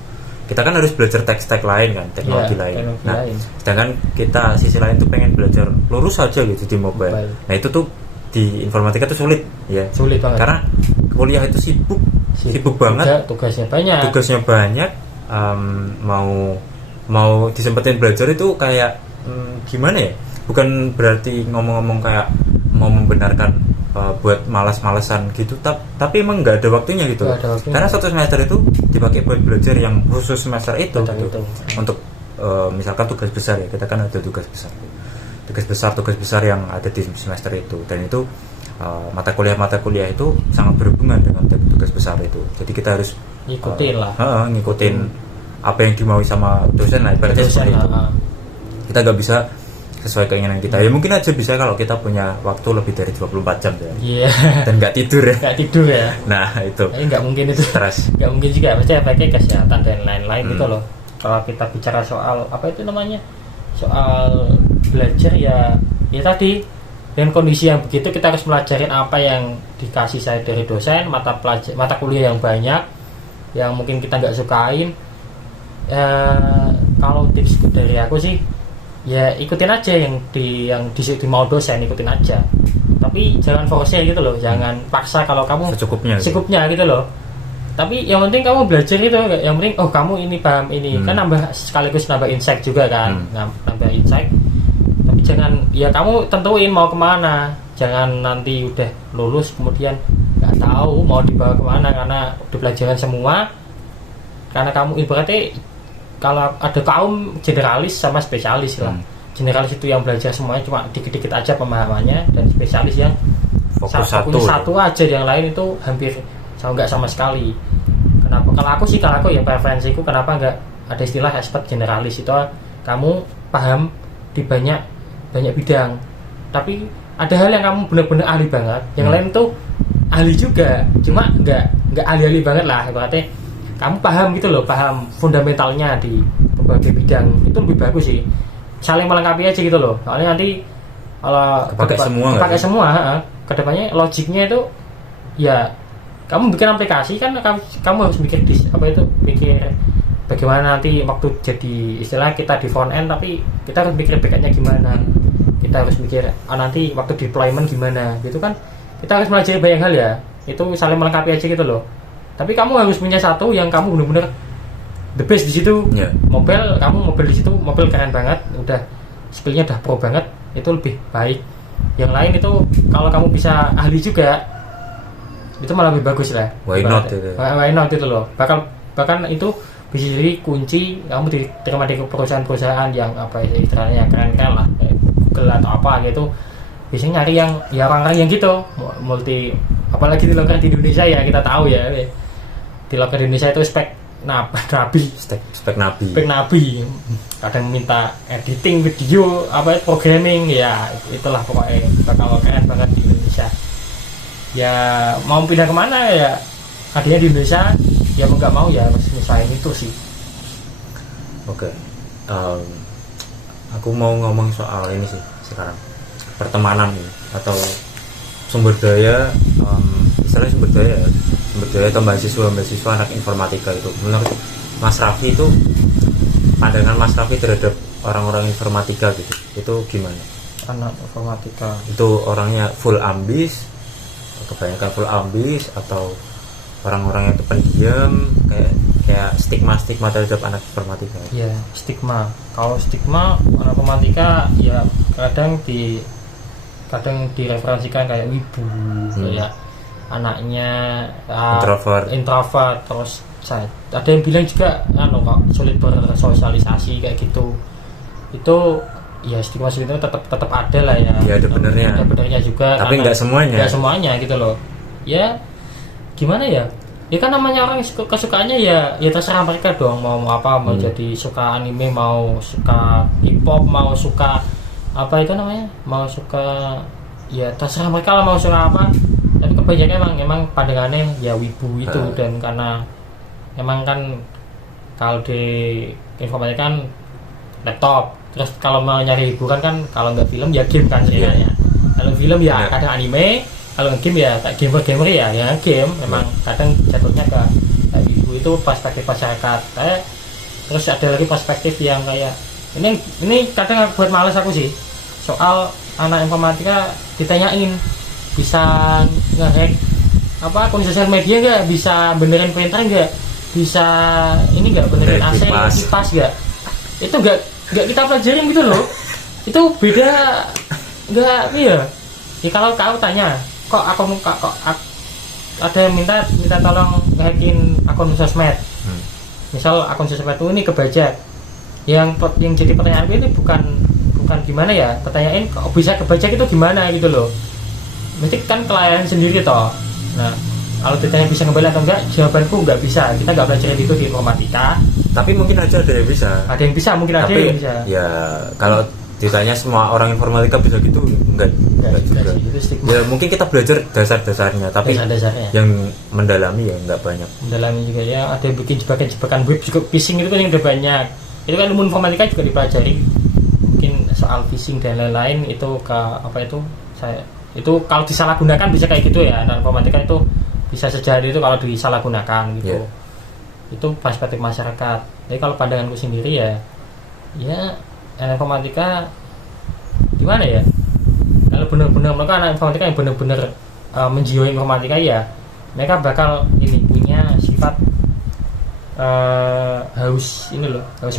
kita kan harus belajar tech lain kan, teknologi lain. Nah, sedangkan kita sisi lain tuh pengen belajar lurus saja gitu di mobile. Nah itu tuh di informatika tuh sulit banget karena kuliah itu sibuk banget, tugasnya banyak. Mau disempetin belajar itu kayak gimana ya, bukan berarti ngomong-ngomong kayak mau membenarkan buat malas-malasan gitu, tapi emang nggak ada waktunya gitu. Karena satu semester itu dipakai buat belajar yang khusus semester itu gitu. Untuk misalkan tugas besar ya, kita kan ada tugas besar yang ada di semester itu, dan itu mata kuliah itu sangat berhubungan dengan tugas besar itu. Jadi kita harus ngikutin apa yang dimaui sama dosen lah, ibaratnya seperti itu. Kita nggak bisa sesuai keinginan kita. Ya mungkin aja bisa kalau kita punya waktu lebih dari 24 jam ya. Dan nggak tidur ya. Nah itu. Nggak mungkin itu. Stres. Nggak mungkin juga. Pasti efeknya kesehatan dan lain-lain gitu loh. Kalau kita bicara soal apa itu namanya, soal belajar ya tadi, dengan kondisi yang begitu kita harus melajarin apa yang dikasih saya dari dosen, mata kuliah yang banyak, yang mungkin kita nggak sukain. Kalau tips dari aku sih, ya ikutin aja yang di mau dosen, ikutin aja, tapi jangan force gitu loh, jangan paksa. Kalau kamu secukupnya gitu loh, tapi yang penting kamu belajar gitu, yang penting kamu ini paham ini kan, sekaligus nambah insight juga kan, nambah insight. Tapi jangan ya kamu tentuin mau kemana, jangan nanti udah lulus kemudian nggak tahu mau dibawa kemana karena udah pelajaran semua. Karena kamu ibaratnya kalau ada kaum generalis sama spesialis lah. Generalis itu yang belajar semuanya cuma dikit-dikit aja pemahamannya, dan spesialis yang fokus satu aja, yang lain itu hampir nggak sama sekali. Kenapa? Kalau aku ya preferensiku, kenapa nggak ada istilah expert generalis, itu kamu paham di banyak bidang, tapi ada hal yang kamu benar-benar ahli banget, yang lain tuh ahli juga, cuma nggak ahli banget lah, ibaratnya kamu paham gitu loh, paham fundamentalnya di berbagai bidang, itu lebih bagus sih, saling melengkapi aja gitu loh. Soalnya nanti Kepakai semua nggak pakai sih? semua, kedepannya logiknya itu ya kamu bikin aplikasi kan kamu harus mikir mikir bagaimana nanti waktu jadi istilah kita di front end, tapi kita harus mikir backendnya gimana, kita harus mikir nanti waktu deployment gimana gitu kan, kita harus pelajari banyak hal ya, itu saling melengkapi aja gitu loh. Tapi kamu harus punya satu yang kamu benar-benar the best di situ. Mobile di situ mobile keren banget, udah skillnya udah pro banget, itu lebih baik. Yang lain itu kalau kamu bisa ahli juga, itu malah lebih bagus lah. Why not itu? Why not itu loh. Bahkan itu bisa jadi kunci kamu diterima di perusahaan-perusahaan yang apa ya istilahnya keren-keren lah, kayak Google atau apa gitu. Biasanya nyari yang ya orang-orang yang gitu multi, apalagi di loker di Indonesia ya, kita tahu ya di loker di Indonesia itu spek nabi kadang minta editing video apa programming ya, itulah pokoknya bakal keren banget di Indonesia. Ya mau pindah kemana ya adanya di Indonesia, ya mau nggak mau ya harus misahin itu sih. Oke. Aku mau ngomong soal ini sih sekarang, pertemanan ini atau sumber daya, istilahnya sumber daya atau mahasiswa anak informatika itu. Menurut Mas Raffi itu, pandangan Mas Raffi terhadap orang-orang informatika gitu, itu gimana? Anak informatika itu orangnya full ambis, kebanyakan full ambis, atau orang-orang yang pendiam, kayak stigma terhadap anak informatika? Ya stigma, kalau stigma anak informatika ya kadang direferensikan kayak wibu, kayak anaknya introvert, terus ada yang bilang juga sulit bersosialisasi kayak gitu. Itu ya stigma itu tetap ada lah ya. Ya ada benernya juga, tapi nggak semuanya gitu loh. Ya gimana ya, ya kan namanya orang kesukaannya ya terserah mereka dong, mau apa, mau jadi suka anime, mau suka K-pop, mau suka apa itu namanya, mau suka, ya terserah mereka lah mau suka apa. Tapi kebanyakan emang pandangannya ya wibu itu, dan karena emang kan kalau di informatika kan laptop, terus kalau mau nyari hiburan kan kalau nggak film ya game kan sebenarnya. Kalau film ya kadang anime, kalau game ya kayak gamer ya game. Memang kadang jatuhnya ke wibu itu perspektif masyarakat. Terus ada lagi perspektif yang kayak ini kadang buat males aku sih, soal anak informatika ditanyain bisa nge-hack apa akun sosial media nggak, bisa benerin printer nggak, bisa ini nggak, benerin AC kipas nggak, itu nggak kita pelajarin gitu loh. Itu beda nggak ya kalau kau tanya kok ada yang minta tolong nge-hackin akun sosmed, misal akun sosmed ini kebajak, yang jadi pertanyaan ini bukan gimana ya, pertanyaan kok bisa kebajak itu gimana gitu loh. Mesti kan klien sendiri toh. Nah kalau ditanya bisa kembali atau enggak, jawabanku nggak bisa. Kita nggak belajar itu di informatika. Tapi mungkin aja ada yang bisa. Mungkin ada yang bisa. Ya kalau ditanya semua orang informatika bisa gitu, enggak juga. Ya mungkin kita belajar dasar-dasarnya, tapi yang mendalami ya enggak banyak. Mendalami juga ya, ada yang bikin jebakan web juga, phishing itu kan yang udah banyak. Itu kan ilmu informatika juga dipelajari. Mungkin soal phishing dan lain-lain itu itu kalau disalahgunakan bisa kayak gitu ya. Dan informatika itu bisa sejahat itu kalau disalahgunakan gitu. Itu perspektif masyarakat. Jadi kalau pandanganku sendiri ya informatika gimana ya, kalau benar-benar mereka anak informatika yang benar-benar menjiwai informatika ya mereka bakal punya sifat haus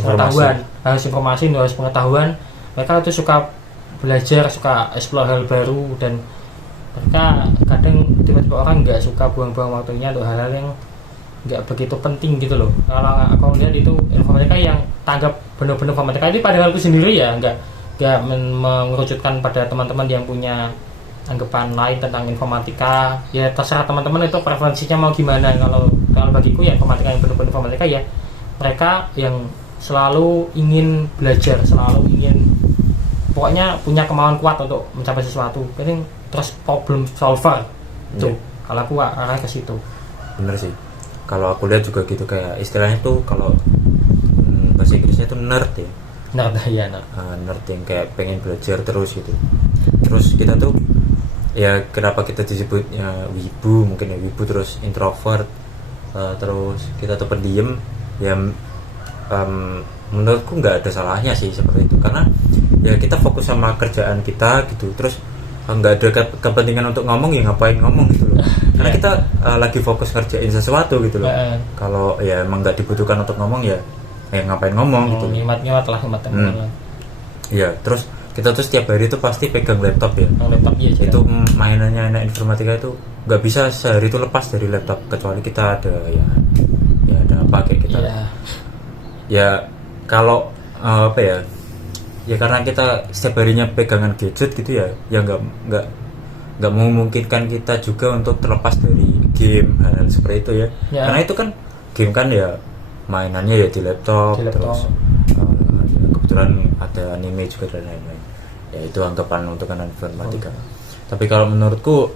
pengetahuan, haus informasi, haus pengetahuan. Mereka itu suka belajar, suka explore hal baru, dan mereka kadang tiba-tiba orang nggak suka buang-buang waktunya untuk hal-hal yang nggak begitu penting gitu loh. Kalau aku lihat itu informatika yang tanggap benar-benar informatika itu pandanganku sendiri ya, nggak mengerucutkan pada teman-teman yang punya anggapan lain tentang informatika. Ya terserah teman-teman itu preferensinya mau gimana. Kalau bagiku ya informatika yang benar-benar informatika ya mereka yang selalu ingin belajar, selalu ingin pokoknya punya kemauan kuat untuk mencapai sesuatu. Penting terus problem solver itu. Kalau aku arah ke situ. Bener sih. Kalau aku lihat juga gitu, kayak istilahnya tuh kalau bahasa Inggrisnya tuh nerd ya. Nerd yang kayak pengen belajar terus gitu. terus kita tuh ya kenapa kita disebutnya wibu, mungkin ya wibu, terus introvert, terus kita tuh pendiam ya. Menurutku nggak ada salahnya sih seperti itu, karena ya kita fokus sama kerjaan kita gitu, terus nggak ada kepentingan untuk ngomong, ya ngapain ngomong gitu loh, karena kita lagi fokus ngerjain sesuatu gitu loh. Kalau ya emang nggak dibutuhkan untuk ngomong ya ngapain ngomong gitu. Nyimat lah Ya terus kita tuh setiap hari tuh pasti pegang laptop ya. Laptop ya, itu mainannya anak informatika itu nggak bisa sehari itu lepas dari laptop, kecuali kita ada ya ada apa kayak kita ya kalau apa ya karena kita setiap harinya pegangan gadget gitu ya nggak memungkinkan kita juga untuk terlepas dari game, hal-hal seperti itu ya. Karena itu kan game kan ya mainannya ya di laptop. Terus ya kebetulan ada anime juga dan lain-lain ya, itu anggapan untuk anak informatika. Tapi kalau menurutku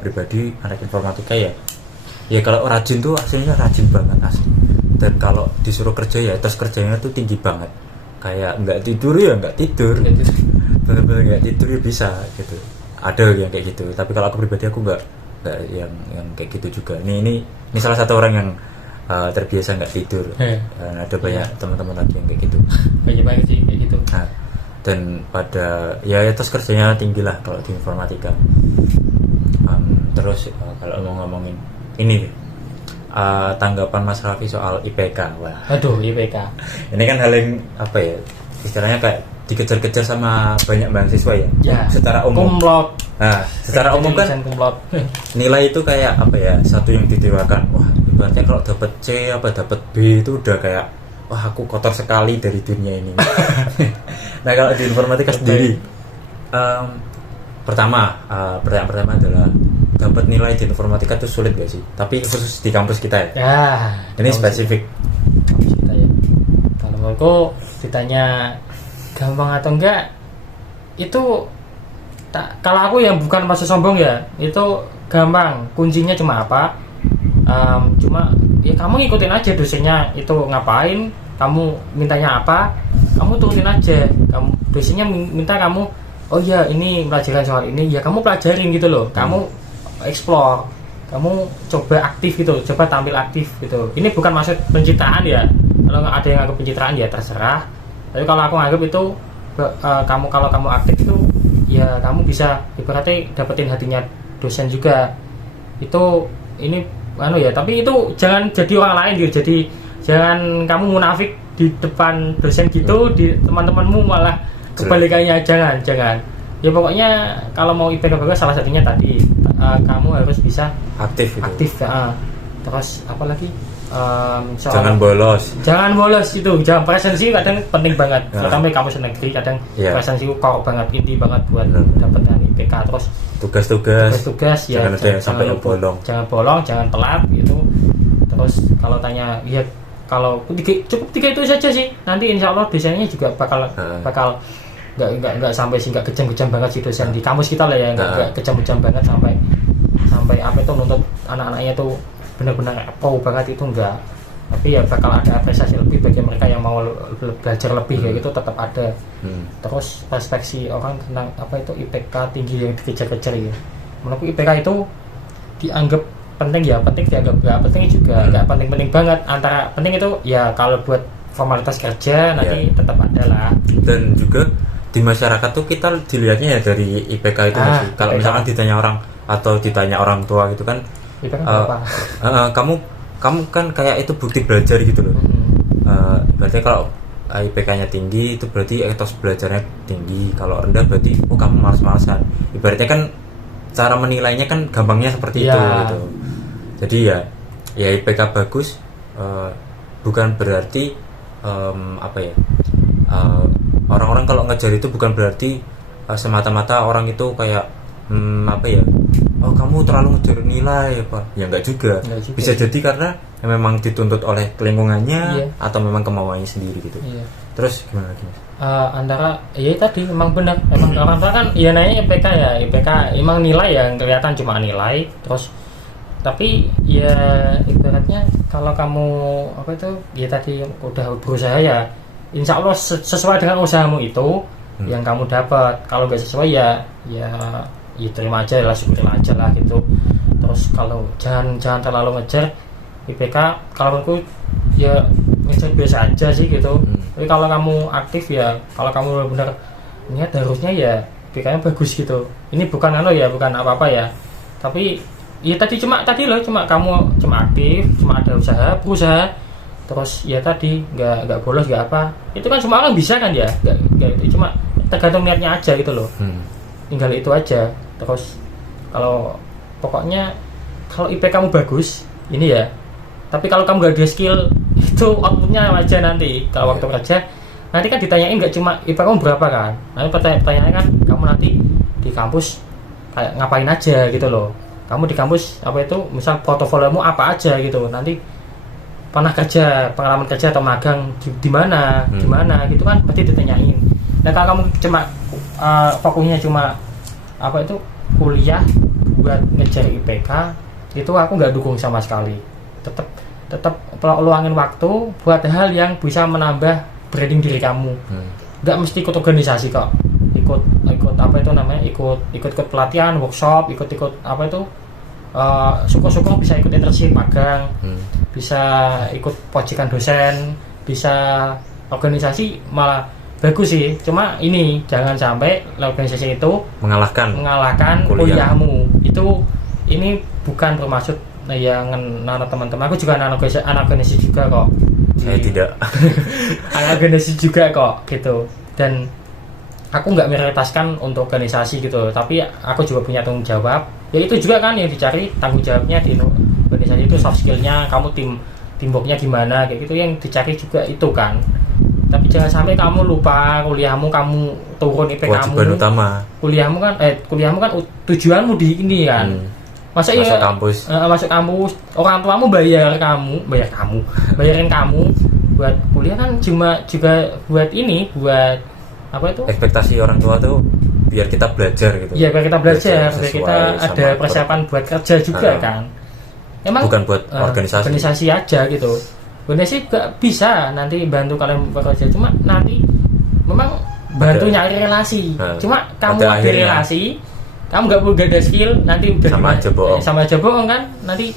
pribadi anak informatika ya kalau rajin tuh aslinya rajin banget asli. Dan kalau disuruh kerja ya terus kerjanya tuh tinggi banget, kayak nggak tidur ya nggak tidur, bener-bener nggak tidur ya bisa gitu. Ada yang kayak gitu, tapi kalau aku pribadi aku nggak yang kayak gitu juga. Ini salah satu orang yang terbiasa nggak tidur. Ada banyak teman-teman lagi yang kayak gitu, banyak sih kayak gitu. Nah, dan pada ya terus kerjanya tinggi lah kalau di informatika. Terus kalau mau ngomongin ini tanggapan Mas Raffi soal IPK. Wah. Aduh, IPK. Ini kan hal yang apa ya? Istilahnya kayak dikejar-kejar sama banyak mahasiswa ya. Secara umum. Kumlot. Nah, secara umum kan nilai itu kayak apa ya? Satu yang didewakan. Wah, ibaratnya kalau dapat C dapat B itu udah kayak wah aku kotor sekali dari dunia ini. Nah, kalau di informatika sendiri pertama adalah dapat nilai di informatika itu sulit gak sih? Tapi khusus di kampus kita ya. Ini spesifik kampus kita ya. Kalau menurutku ditanya gampang atau enggak, itu kalau aku yang bukan masuk sombong ya, itu gampang. Kuncinya cuma apa? Cuma ya kamu ngikutin aja dosennya itu ngapain, kamu mintanya apa, kamu turutin aja. Dosennya minta kamu, oh ya ini pelajaran soal ini, ya kamu pelajarin gitu loh. Kamu explore, kamu coba aktif gitu, coba tampil aktif gitu. Ini bukan maksud pencitraan ya. Kalau nggak ada yang anggap pencitraan ya terserah. Tapi kalau aku anggap itu kalau kamu aktif itu ya kamu bisa ibaratnya dapetin hatinya dosen juga. Itu ini ya, tapi itu jangan jadi orang lain gitu. Jadi jangan kamu munafik di depan dosen gitu, di teman-temanmu malah kebalikannya. Jangan. Ya pokoknya kalau mau IPK bagus salah satunya tadi kamu harus bisa aktif terus apa lagi jangan bolos itu, jangan presensi kadang penting banget. Terutama kamu negeri kadang presensi kok banget, inti banget buat dapatkan IPK. Terus tugas ya jangan bolong, jangan telat gitu. Terus kalau tanya ya kalau cukup 3 itu saja sih, nanti insya Allah dosennya juga bakal nggak sampai sih, nggak kejam-kejam banget sih dosen di kampus kita lah ya, nggak kejam-kejam banget sampai apa itu nuntut anak-anaknya tuh benar-benar pro banget, itu enggak. Tapi ya bakal ada apresiasi lebih bagi mereka yang mau belajar lebih kayak gitu, tetap ada. Terus perspektif orang tentang apa itu IPK tinggi yang dikejar-kejar ya, menurutku IPK itu dianggap penting ya, penting dianggap nggak penting juga, nggak penting-penting banget. Antara penting itu ya kalau buat formalitas kerja nanti tetap ada lah. Dan juga di masyarakat tuh kita dilihatnya ya dari IPK itu masih. Kalau misalkan ditanya orang atau ditanya orang tua gitu kan, IPK berapa? Kamu kan kayak itu bukti belajar gitu loh. Berarti kalau IPK-nya tinggi itu berarti etos belajarnya tinggi. Kalau rendah berarti kamu malas-malasan. Ibaratnya kan cara menilainya kan gampangnya seperti itu gitu. Jadi ya IPK bagus bukan berarti orang-orang kalau ngejar itu bukan berarti semata-mata orang itu kayak kamu terlalu ngejar nilai ya enggak juga. Bisa jadi karena memang dituntut oleh lingkungannya atau memang kemauannya sendiri gitu. Terus gimana lagi? Antara ya tadi memang benar, memang orang tua kan ya nanya IPK ya, IPK emang nilai ya, kelihatan cuma nilai. Terus tapi ya ibaratnya kalau kamu ya tadi udah berusaha ya insya Allah sesuai dengan usahamu itu yang kamu dapat. Kalau nggak sesuai ya terima aja lah, syukurin aja lah gitu. Terus kalau jangan terlalu ngejar IPK, kalau aku ya ngejar biasa aja sih gitu. Tapi kalau kamu aktif ya, kalau kamu benar-benar niat harusnya ya IPK-nya bagus gitu. Ini bukan bukan apa-apa ya. Tapi ya cuma kamu cuma aktif, cuma ada berusaha, terus ya tadi nggak bolos nggak apa, itu kan semua orang bisa kan ya, nggak itu, cuma tergantung niatnya aja gitu loh. Tinggal itu aja. Terus kalau pokoknya kalau IP kamu bagus ini ya, tapi kalau kamu nggak ada skill itu outputnya aja nanti kalau waktu kerja nanti kan ditanyain nggak cuma IP kamu berapa kan, nanti pertanyaannya kan kamu nanti di kampus kayak ngapain aja gitu loh. Kamu di kampus apa itu, misal portofoliomu apa aja gitu, nanti pernah kerja, pengalaman kerja atau magang di mana gitu kan pasti ditanyain. Nah kalau kamu cuma fokusnya cuma apa itu kuliah buat ngejar IPK, itu aku nggak dukung sama sekali. Tetap luangin waktu buat hal yang bisa menambah branding diri kamu. Nggak mesti ikut organisasi kok, ikut apa itu namanya, ikut pelatihan, workshop, ikut apa itu, syukur-syukur bisa ikut internship, magang, bisa ikut pojikan dosen, bisa organisasi malah bagus sih. Cuma ini jangan sampai organisasi itu mengalahkan kuliahmu. Ini bukan bermaksud yang anak teman-teman, aku juga anak organisasi juga kok. Saya tidak anak organisasi juga kok gitu. Dan aku nggak prioritaskan untuk organisasi gitu, tapi aku juga punya tanggung jawab. Ya itu juga kan yang dicari, tanggung jawabnya di organisasi itu soft skillnya, kamu teamworknya gimana kayak gitu yang dicari juga itu kan. Tapi jangan sampai kamu lupa kuliahmu, kamu turun IP kewajiban kamu. utama. Kuliahmu kan tujuanmu di ini kan. Masuk kampus, orang tuamu bayarin kamu buat kuliah kan, cuma juga buat ini, buat apa itu? Ekspektasi orang tua tuh biar kita belajar gitu. Iya, biar kita belajar, biar kita ada persiapan buat kerja juga kan. Emang bukan buat organisasi aja gitu. Organisasi juga bisa nanti bantu kalian bekerja, cuma nanti memang bantu nyari relasi. Cuma kamu ada relasi, kamu nggak ada skill, nanti sama aja bohong kan. Nanti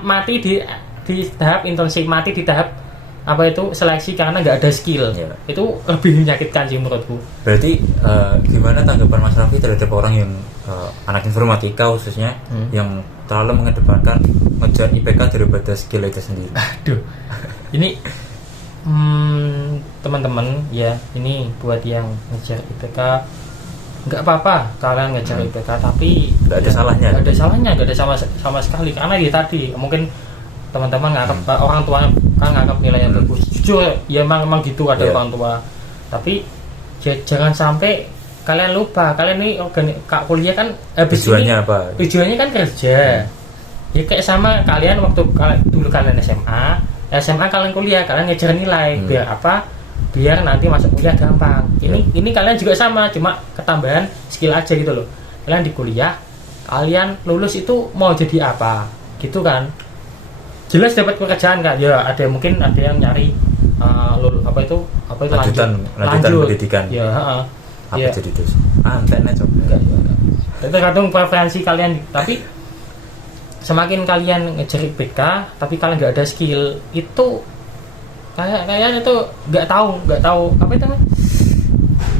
mati di tahap internship, mati di tahap apa itu seleksi karena nggak ada skill. Itu lebih menyakitkan sih menurutku. Berarti gimana tanggapan Mas Raffi terhadap orang yang anak informatika khususnya yang terlalu mengedepankan ngejar IPK daripada skill itu sendiri? Aduh, ini teman-teman ya, ini buat yang ngejar IPK nggak apa-apa kalian ngejar IPK, tapi nggak ada salahnya. Nggak ada sama sekali, karena ya tadi mungkin teman-teman nganggap orang tua kan nganggap nilainya bagus. Jujur ya memang gitu, ada orang tua. Tapi jangan sampai kalian lupa, kalian ini kuliah kan habis tujuannya apa? Tujuannya kan kerja. Ya kayak sama kalian waktu dulu kalian SMA kalian kuliah, kalian ngejar nilai biar apa? Biar nanti masuk kuliah gampang. Ini kalian juga sama, cuma ketambahan skill aja gitu loh. Kalian di kuliah, kalian lulus itu mau jadi apa? Gitu kan? Jelas dapat pekerjaan kan? Ya ada yang nyari lanjutan pendidikan. Ya, apa jadi dosen? Enggak coba. Itu tergantung preferensi kalian. Tapi semakin kalian ngejar IPK, tapi kalian nggak ada skill, itu kalian itu nggak tahu apa itu namanya?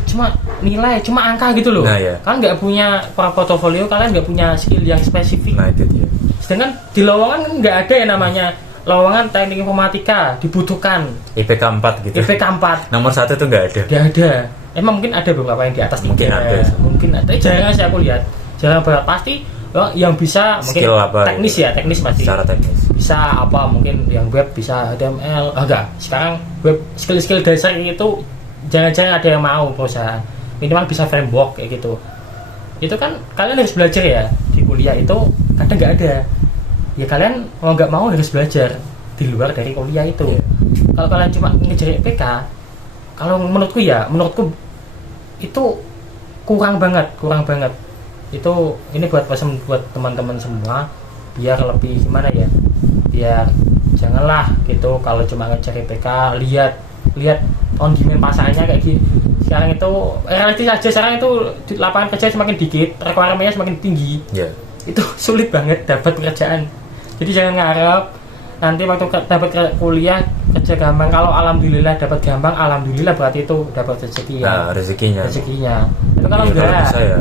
Cuma nilai, cuma angka gitu loh. Nah, ya. Kalian nggak punya portofolio, kalian nggak punya skill yang spesifik. Nah itu dia. Sedangkan di lowongan kan nggak ada yang namanya lowongan teknik informatika dibutuhkan IPK 4 gitu. IPK 4 nomor 1 tuh nggak ada. Nggak ada. Emang mungkin ada beberapa yang di atas 3. Mungkin ada. Jarang sih aku lihat. Jarang banget. Pasti yang bisa mungkin teknis ya, teknis pasti. Secara teknis. Bisa apa mungkin yang web bisa HTML. Enggak. Sekarang web skill dasar itu jangan-jangan ada yang mau perusahaan. Minimal bisa framework kayak gitu. Itu kan kalian harus belajar ya. Di kuliah itu kadang nggak ada. Ya kalian mau nggak mau harus belajar di luar dari kuliah itu. Kalau kalian cuma ngejar IPK, kalau menurutku itu kurang banget. Itu ini buat pesan buat teman-teman semua, biar lebih gimana ya, biar janganlah gitu kalau cuma ngejar IPK, lihat on demand pasarnya kayak gini. sekarang itu realistis aja, sekarang itu lapangan kerja semakin dikit, requirement-nya semakin tinggi. Ya. Itu sulit banget dapat pekerjaan. Jadi jangan ngarep nanti waktu dapat kuliah kerja gampang. Kalau alhamdulillah dapat gampang, alhamdulillah berarti itu dapat rezeki ya. Nah, rezekinya. Itu kalau enggak bisa ya.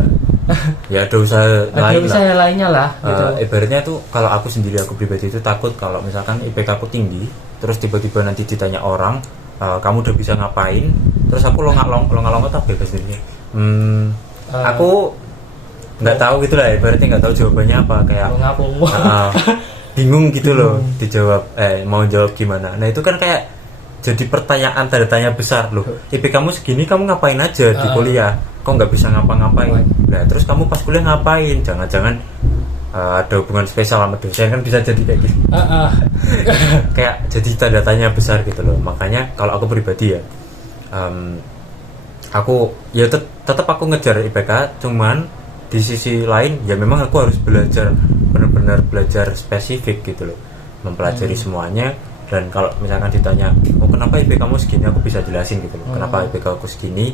Ya ada usaha lain lah. Usaha lainnya lah gitu. Ibaratnya tuh kalau aku sendiri, aku pribadi itu takut kalau misalkan IPK aku tinggi, terus tiba-tiba nanti ditanya orang, kamu udah bisa ngapain, terus aku longa-longa tapi sendiri. Aku nggak tahu gitu lah, ibaratnya nggak tahu jawabannya apa, kayak bingung gitu loh dijawab, mau jawab gimana. Nah itu kan kayak jadi pertanyaan tanda tanya besar loh. IPK kamu segini, kamu ngapain aja di kuliah? Kok nggak bisa ngapa-ngapain? Nah terus kamu pas kuliah ngapain? Jangan-jangan ada hubungan spesial sama dosen, kan bisa jadi kayak gitu. Kayak jadi tanda tanya besar gitu loh. Makanya kalau aku pribadi ya, aku ya tetap aku ngejar IPK, cuman di sisi lain ya memang aku harus belajar, benar-benar belajar spesifik gitu loh, mempelajari semuanya. Dan kalau misalkan ditanya, oh kenapa IPK kamu segini, aku bisa jelasin gitu loh, kenapa IPK aku segini,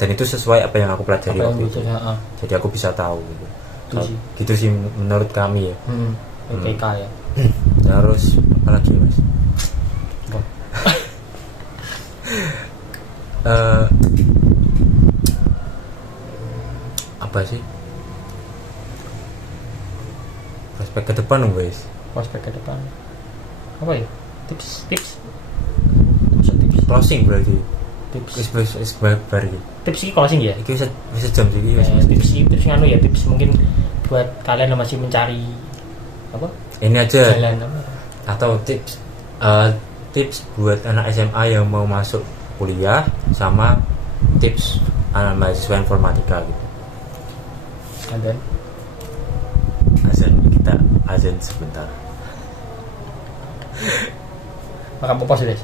dan itu sesuai apa yang aku pelajari waktu itu. Jadi aku bisa tahu gitu. Gitu sih menurut kami ya. IPK ya. Terus apa lagi mas? Apa sih? Prospek ke depan dong guys. Prospek ke depan apa ya? Tips closing berarti. Tips ini closing ya. Iki bisa jam sih. Tips nganu ya, tips mungkin buat kalian yang masih mencari apa? Ini aja. Jalan apa? Atau tips buat anak SMA yang mau masuk kuliah, sama tips anak mahasiswa informatika gitu. Azan sebentar. Maka apa sudah?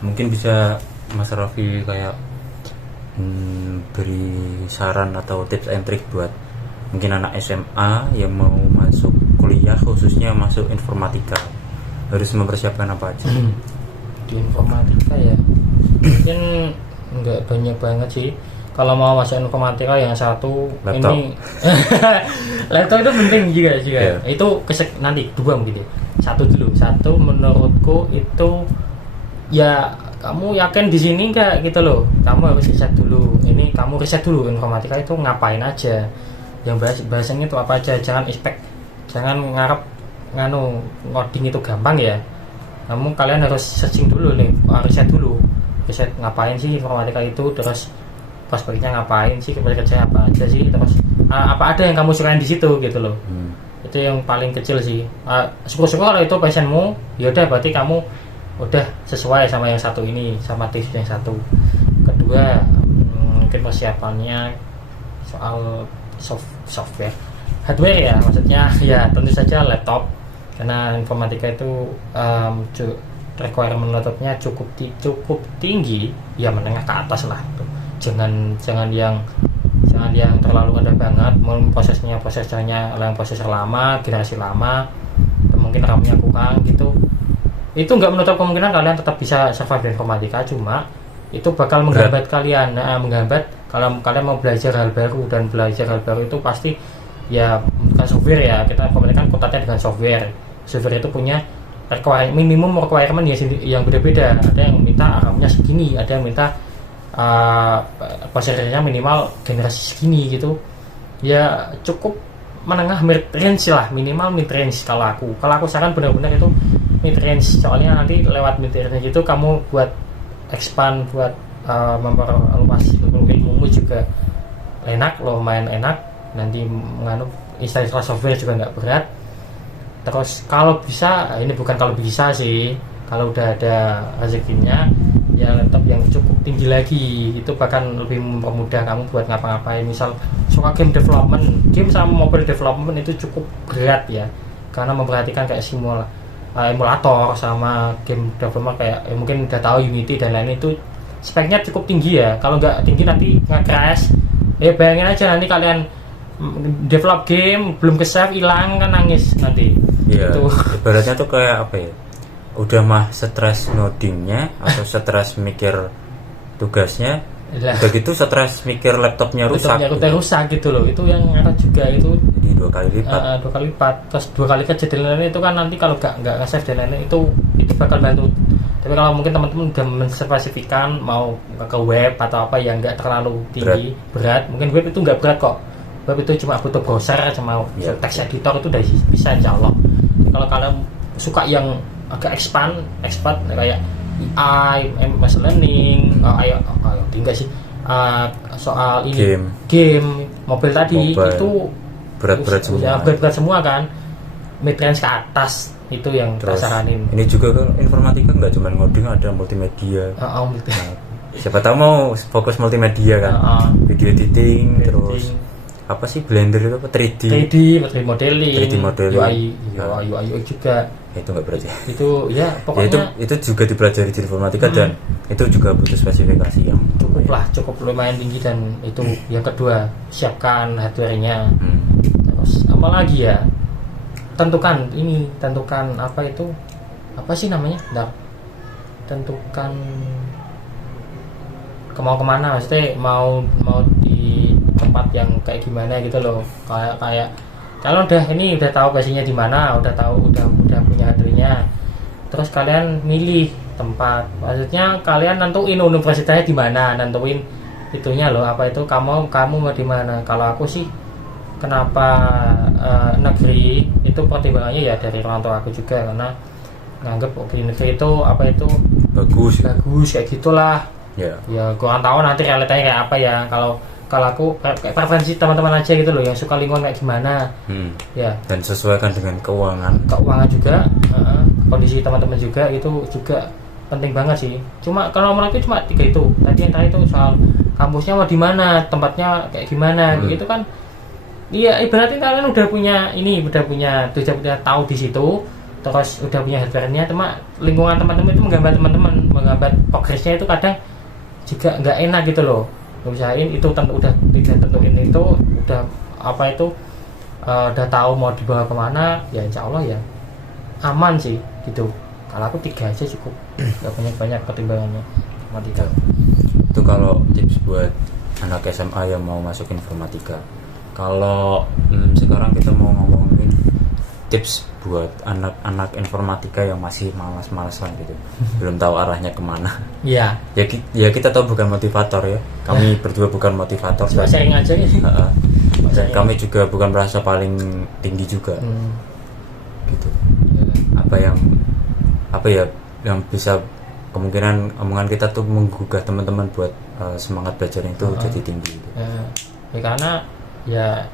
Mungkin bisa Mas Raffi kayak beri saran atau tips and trick buat mungkin anak SMA yang mau masuk kuliah, khususnya masuk informatika, harus mempersiapkan apa aja? Di informatika ya mungkin nggak banyak banget sih. Kalau mau masuk informatika yang satu laptop. Ini laptop itu penting juga. Yeah. Itu nanti dua mungkin. Satu menurutku itu ya, kamu yakin di sini enggak gitu loh. Kamu harus riset dulu. Ini kamu riset dulu informatika itu ngapain aja. Yang bahasanya itu apa aja. Jangan ngarep ngoding itu gampang ya. Kalian harus searching dulu nih, riset dulu. Riset ngapain sih informatika itu, terus prospeknya ngapain sih, kerja apa aja sih, terus apa ada yang kamu sukain di situ gitu loh. Itu yang paling kecil sih. Syukur-syukur kalau itu passionmu, ya udah berarti kamu udah sesuai sama yang satu ini, sama tips yang satu. Kedua mungkin persiapannya soal software, hardware ya, maksudnya ya tentu saja laptop, karena informatika itu requirement laptopnya cukup tinggi ya, menengah ke atas lah gitu. Jangan yang terlalu rendah banget. Prosesnya yang prosesor lama, generasi lama, mungkin RAM-nya kurang gitu. Itu nggak menutup kemungkinan kalian tetap bisa survive di informatika, cuma itu bakal menghambat kalian. Kalau kalian mau belajar hal baru, dan belajar hal baru itu pasti ya bukan software ya, kita komunikasikan kontaknya dengan software itu punya minimum requirement yang beda-beda. Ada yang minta RAM-nya segini, ada yang minta prosesornya minimal generasi segini gitu ya, cukup menengah mid range lah, minimal mid range. Kalau aku saran benar-benar itu mid range, soalnya nanti lewat mid range itu kamu buat expand, buat memperluas ilmumu juga enak loh, main enak. Nanti install software juga nggak berat. Terus kalau bisa, ini bukan kalau bisa sih, kalau udah ada rezekinya ya laptop yang cukup tinggi lagi, itu bahkan lebih mempermudah kamu buat ngapa-ngapain. Misal suka game sama mobile development itu cukup berat ya, karena memperhatikan kayak emulator sama game developer kayak mungkin udah tahu Unity dan lain, itu speknya cukup tinggi ya. Kalau nggak tinggi nanti nge-crash. Bayangin aja nanti kalian develop game belum ke-save, hilang kan, nangis nanti. Iya, ibaratnya tuh kayak apa ya, udah mah stres ngodingnya atau stres mikir tugasnya Lah, udah gitu stres mikir laptopnya rusak laptopnya rusak gitu loh, itu yang akan juga itu jadi 2 kali lipat. 2 kali lipat, terus 2 kali kerja dan lain-lain itu kan nanti kalau nggak nge-save dan lain-lain itu bakal bantu. Tapi kalau mungkin teman-teman udah menspesifikan mau ke web atau apa yang nggak terlalu tinggi berat, mungkin web itu nggak berat kok. Web itu cuma butuh browser aja, mau text editor itu udah bisa insya Allah. Kalau kalian suka yang agak expert kayak AI, machine learning, tinggal sih soal ini game mobil tadi itu berat-berat semua. Ya, berat semua kan, mid range ke atas itu yang Terus saranin. ini juga kan informatika nggak cuma ngoding, ada multimedia. Nah, siapa tahu mau fokus multimedia kan, video editing, terus apa sih Blender itu apa 3D modeling, UI juga. Itu nggak berat ya. Itu ya pokoknya itu juga dipelajari di informatika dan itu juga butuh spesifikasi yang cukup lumayan tinggi. Dan itu yang kedua, siapkan hardware-nya. Terus apa lagi ya, tentukan apa itu, apa sih namanya, tentukan mau kemana, maksudnya mau di tempat yang kayak gimana gitu loh, kayak kalau udah tahu basicnya di mana, udah punya hardware-nya, terus kalian milih tempat, maksudnya kalian nentuin universitasnya di mana, nentuin itunya loh, apa itu kamu mau di mana. Kalau aku sih kenapa negeri itu pertimbangannya ya dari orang tua aku juga, karena nganggep di negeri itu apa itu bagus kayak gitulah. Ya kurang tahu nanti realitanya kayak apa ya. Kalau aku kayak preferensi teman-teman aja gitu loh, yang suka lingkungan kayak gimana. Ya, dan sesuaikan dengan keuangan juga, kondisi teman-teman juga, itu juga penting banget sih. Cuma kalau nomor itu cuma 3 itu tadi, yang tadi itu soal kampusnya mau di mana, tempatnya kayak gimana gitu kan. Iya, ibaratnya kalian udah punya tahu di situ, terus udah punya hardware-nya, cuma lingkungan teman-teman itu menggambar progresnya itu kadang juga nggak enak gitu loh. Usahain itu udah tentuin itu, udah apa itu udah tahu mau dibawa kemana, ya insya Allah ya aman sih gitu. Kalau aku 3 aja cukup, nggak banyak pertimbangannya. Itu kalau tips buat anak SMA yang mau masuk informatika. Kalau sekarang kita mau ngomongin tips buat anak-anak informatika yang masih malas-malasan gitu, belum tahu arahnya kemana. Iya. Ya kita tahu bukan motivator ya. Kami berdua bukan motivator. Cuma sharing aja ya. Kami juga bukan merasa paling tinggi juga. Gitu. Apa ya yang bisa kemungkinan omongan kita tuh menggugah teman-teman buat semangat belajar itu jadi tinggi. Gitu. Ya karena ya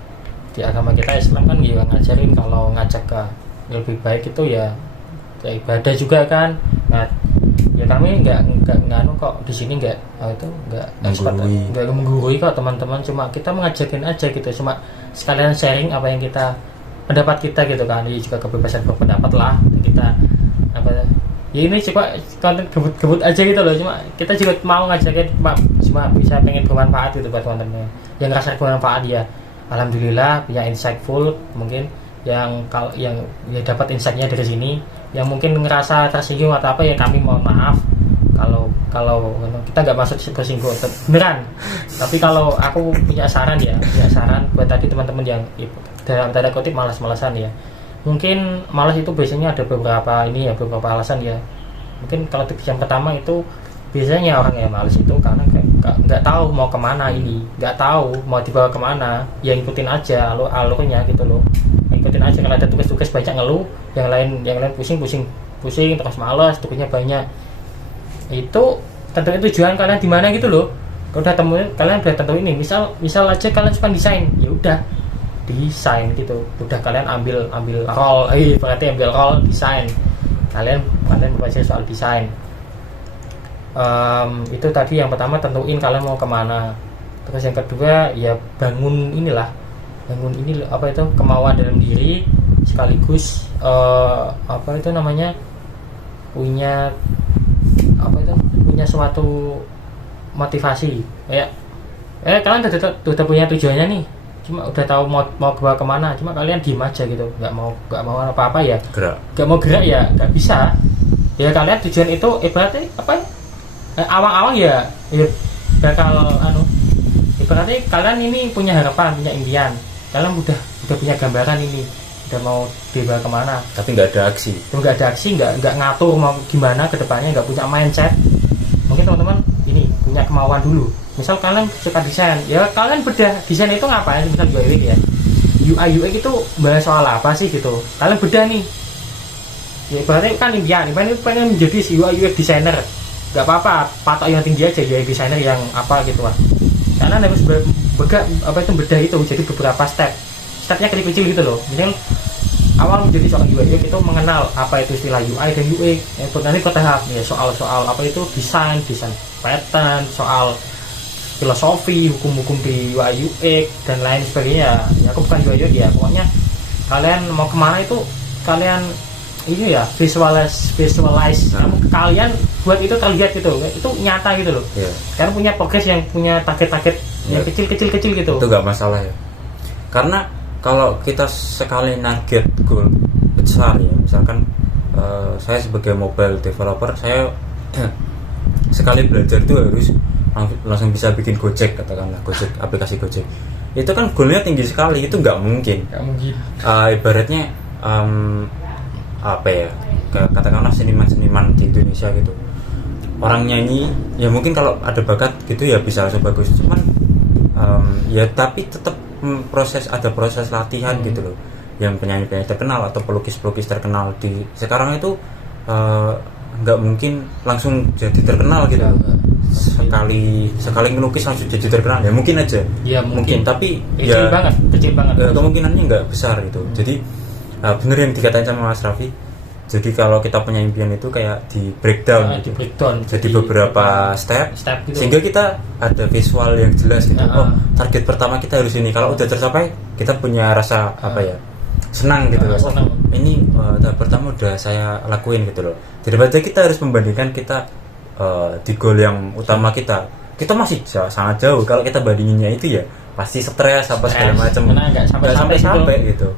di agama kita Islam kan juga ngajarin kalau ngajak ke lebih baik itu ya ibadah juga kan. Nah, ya kami nggak kok di sini nggak menggurui kok teman-teman, cuma kita mengajakin aja gitu, cuma sekalian sharing apa yang pendapat kita gitu kan. Ini juga kebebasan berpendapat lah kita, apa ya, ini coba konten gebut aja gitu loh, cuma kita juga mau ngajakin, cuma bisa pengen bermanfaat gitu buat teman-teman yang ngerasa bermanfaat ya. Alhamdulillah punya insightful, mungkin yang dapat insightnya dari sini, yang mungkin ngerasa tersinggung atau apa ya kami mohon maaf kalau kita nggak maksud tersinggung beneran. Tapi kalau aku punya saran buat tadi teman-teman yang dalam tanda kutip malas-malasan ya, mungkin malas itu biasanya ada beberapa alasan ya. Mungkin kalau tips yang pertama itu, biasanya orang yang malas itu karena nggak tahu mau kemana, nggak tahu mau dibawa kemana, ya ikutin aja alurnya gitu loh, ikutin aja. Kalau ada tugas-tugas banyak ngeluh, yang lain pusing terus malas, tugasnya banyak, itu tentuin tujuan kalian di mana gitu loh. Kalau kalian udah tentuin ini, misal aja kalian suka desain, ya udah desain gitu, udah kalian ambil role, berarti ambil role desain, kalian belajar soal desain. Itu tadi yang pertama, tentuin kalian mau kemana. Terus yang kedua ya bangun apa itu kemauan dalam diri, sekaligus punya suatu motivasi ya. Kalian udah punya tujuannya nih, cuma udah tahu mau kemana, cuma kalian diem aja gitu, nggak mau apa-apa ya, nggak mau gerak ya nggak bisa ya. Kalian tujuan itu ibaratnya apa ya, awang-awang ya bakal ibaratnya kalian ini punya harapan, punya impian, kalian udah punya gambaran ini udah mau dibawa kemana, tapi nggak ada aksi. nggak ada aksi, nggak ngatur mau gimana kedepannya, nggak punya mindset. Mungkin teman-teman ini punya kemauan dulu, misal kalian suka desain, ya kalian bedah desain itu ngapain, misal UI ya, UI UX itu bahas soal apa sih gitu, kalian bedah nih. Ya berarti kan impian itu pengen menjadi UI UX designer, nggak apa-apa patok yang tinggi aja UI designer yang apa gitu lah. Karena harus bedah itu jadi beberapa stepnya kecil-kecil gitu loh. Misal awal menjadi seorang UI UX itu mengenal apa itu istilah UI dan UX, nanti ke tahap ya soal apa itu desain pattern, soal filosofi, hukum-hukum di UI UX dan lain sebagainya. Ya aku bukan UI UX ya, pokoknya kalian mau kemana itu kalian ini ya visualize kalian buat itu terlihat gitu, itu nyata gitu loh. Karena punya progres yang punya target yang kecil gitu, itu nggak masalah ya, karena kalau kita sekali target goal besar ya, misalkan saya sebagai mobile developer, saya sekali belajar itu harus langsung bisa bikin Gojek, katakanlah Gojek, aplikasi Gojek, itu kan goalnya tinggi sekali, itu nggak mungkin. Ibaratnya apa ya, katakanlah seniman di Indonesia gitu, orang nyanyi ya mungkin kalau ada bakat gitu ya bisa langsung bagus, cuman ya tapi tetap ada proses latihan gitu loh. Yang penyanyi terkenal atau pelukis terkenal di sekarang itu nggak mungkin langsung jadi terkenal gitu loh. Sekali ngelukis langsung jadi terkenal ya mungkin aja ya, mungkin tapi kecil banget kemungkinannya nggak besar gitu. Jadi bener yang dikatain sama Mas Raffi, jadi kalau kita punya impian itu kayak di breakdown jadi beberapa step gitu. Sehingga kita ada visual yang jelas gitu. Target pertama kita harus ini, kalau udah tercapai kita punya rasa senang gitu loh. Ini tahap pertama udah saya lakuin gitu loh. Daripada kita harus membandingkan kita di goal yang utama kita masih sangat jauh. Kalau kita bandinginnya itu ya pasti stres apa segala macam, nggak sampai gitu.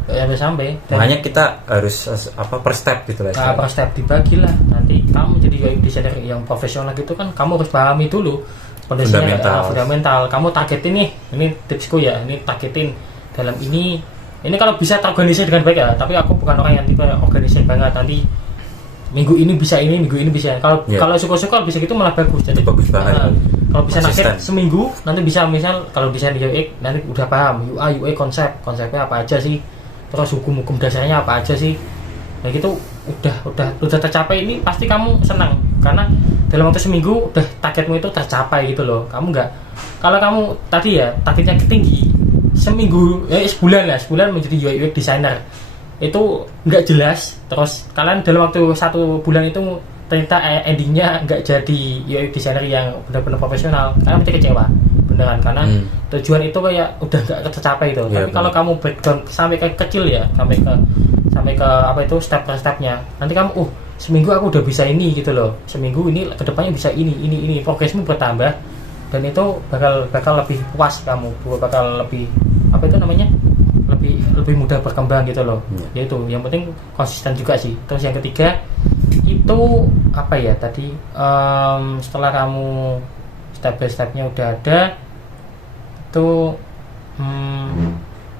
Makanya kita harus per step gitu lah. Per step dibagi lah. Nanti kamu jadi UI designer yang profesional gitu kan, kamu harus pahami dulu fundamental. Kamu targetin ini tipsku ya, ini targetin dalam ini kalau bisa terorganisir dengan baik ya. Tapi aku bukan orang yang tipe organisir banget. Nanti minggu ini bisa kalau suka-suka bisa gitu malah bagus. Jadi bagus banget. Kalau bisa target seminggu, nanti bisa misal kalau desain di UX nanti udah paham UI konsepnya apa aja sih, terus hukum dasarnya apa aja sih. Nah gitu udah tercapai, ini pasti kamu senang karena dalam waktu seminggu udah targetmu itu tercapai gitu loh. Kamu nggak, kalau kamu tadi ya targetnya tinggi, seminggu sebulan menjadi UI UX designer itu nggak jelas, terus kalian dalam waktu 1 bulan itu ternyata endingnya nggak jadi UI designer yang benar-benar profesional, kalian pasti kecewa beneran, karena tujuan itu kayak udah nggak tercapai itu. Tapi kalau kamu breakdown sampai ke kecil ya, sampai ke apa itu step per stepnya, nanti kamu seminggu aku udah bisa ini gitu loh, seminggu ini kedepannya bisa ini progresmu bertambah, dan itu bakal lebih puas, kamu bakal lebih lebih mudah berkembang gitu loh. Yaitu yang penting konsisten juga sih. Terus yang ketiga itu apa ya tadi, setelah kamu step by stepnya udah ada itu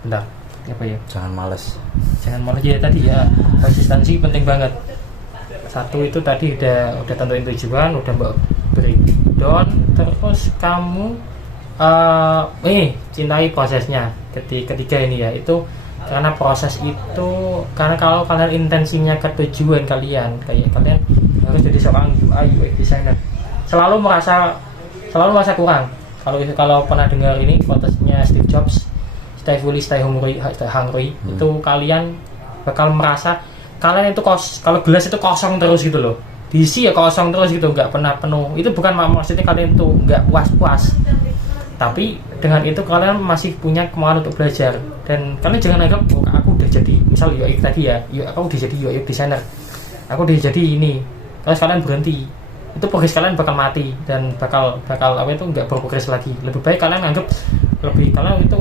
bentar apa ya, jangan males ya tadi ya, konsistensi penting banget. Satu itu tadi udah tentuin tujuan, udah breakdown, terus kamu cintai prosesnya. Ketiga ini ya, itu karena proses itu, karena kalau kalian intensinya ke tujuan kalian, kayak kalian harus jadi seorang UI UX designer, selalu merasa kurang. Kalau pernah dengar ini quotes-nya Steve Jobs, stay fully, stay hungry, itu kalian bakal merasa kalian itu kalau gelas itu kosong terus gitu loh, diisi ya kosong terus gitu, nggak pernah penuh. Itu bukan maksudnya kalian tuh nggak puas, tapi dengan itu kalian masih punya kemauan untuk belajar. Dan kalian jangan anggap aku udah jadi misal UX tadi ya, aku udah jadi UX designer, aku udah jadi ini, terus kalian berhenti, itu progres kalian bakal mati dan bakal apa itu nggak berprogres lagi. Lebih baik kalian anggap kalian itu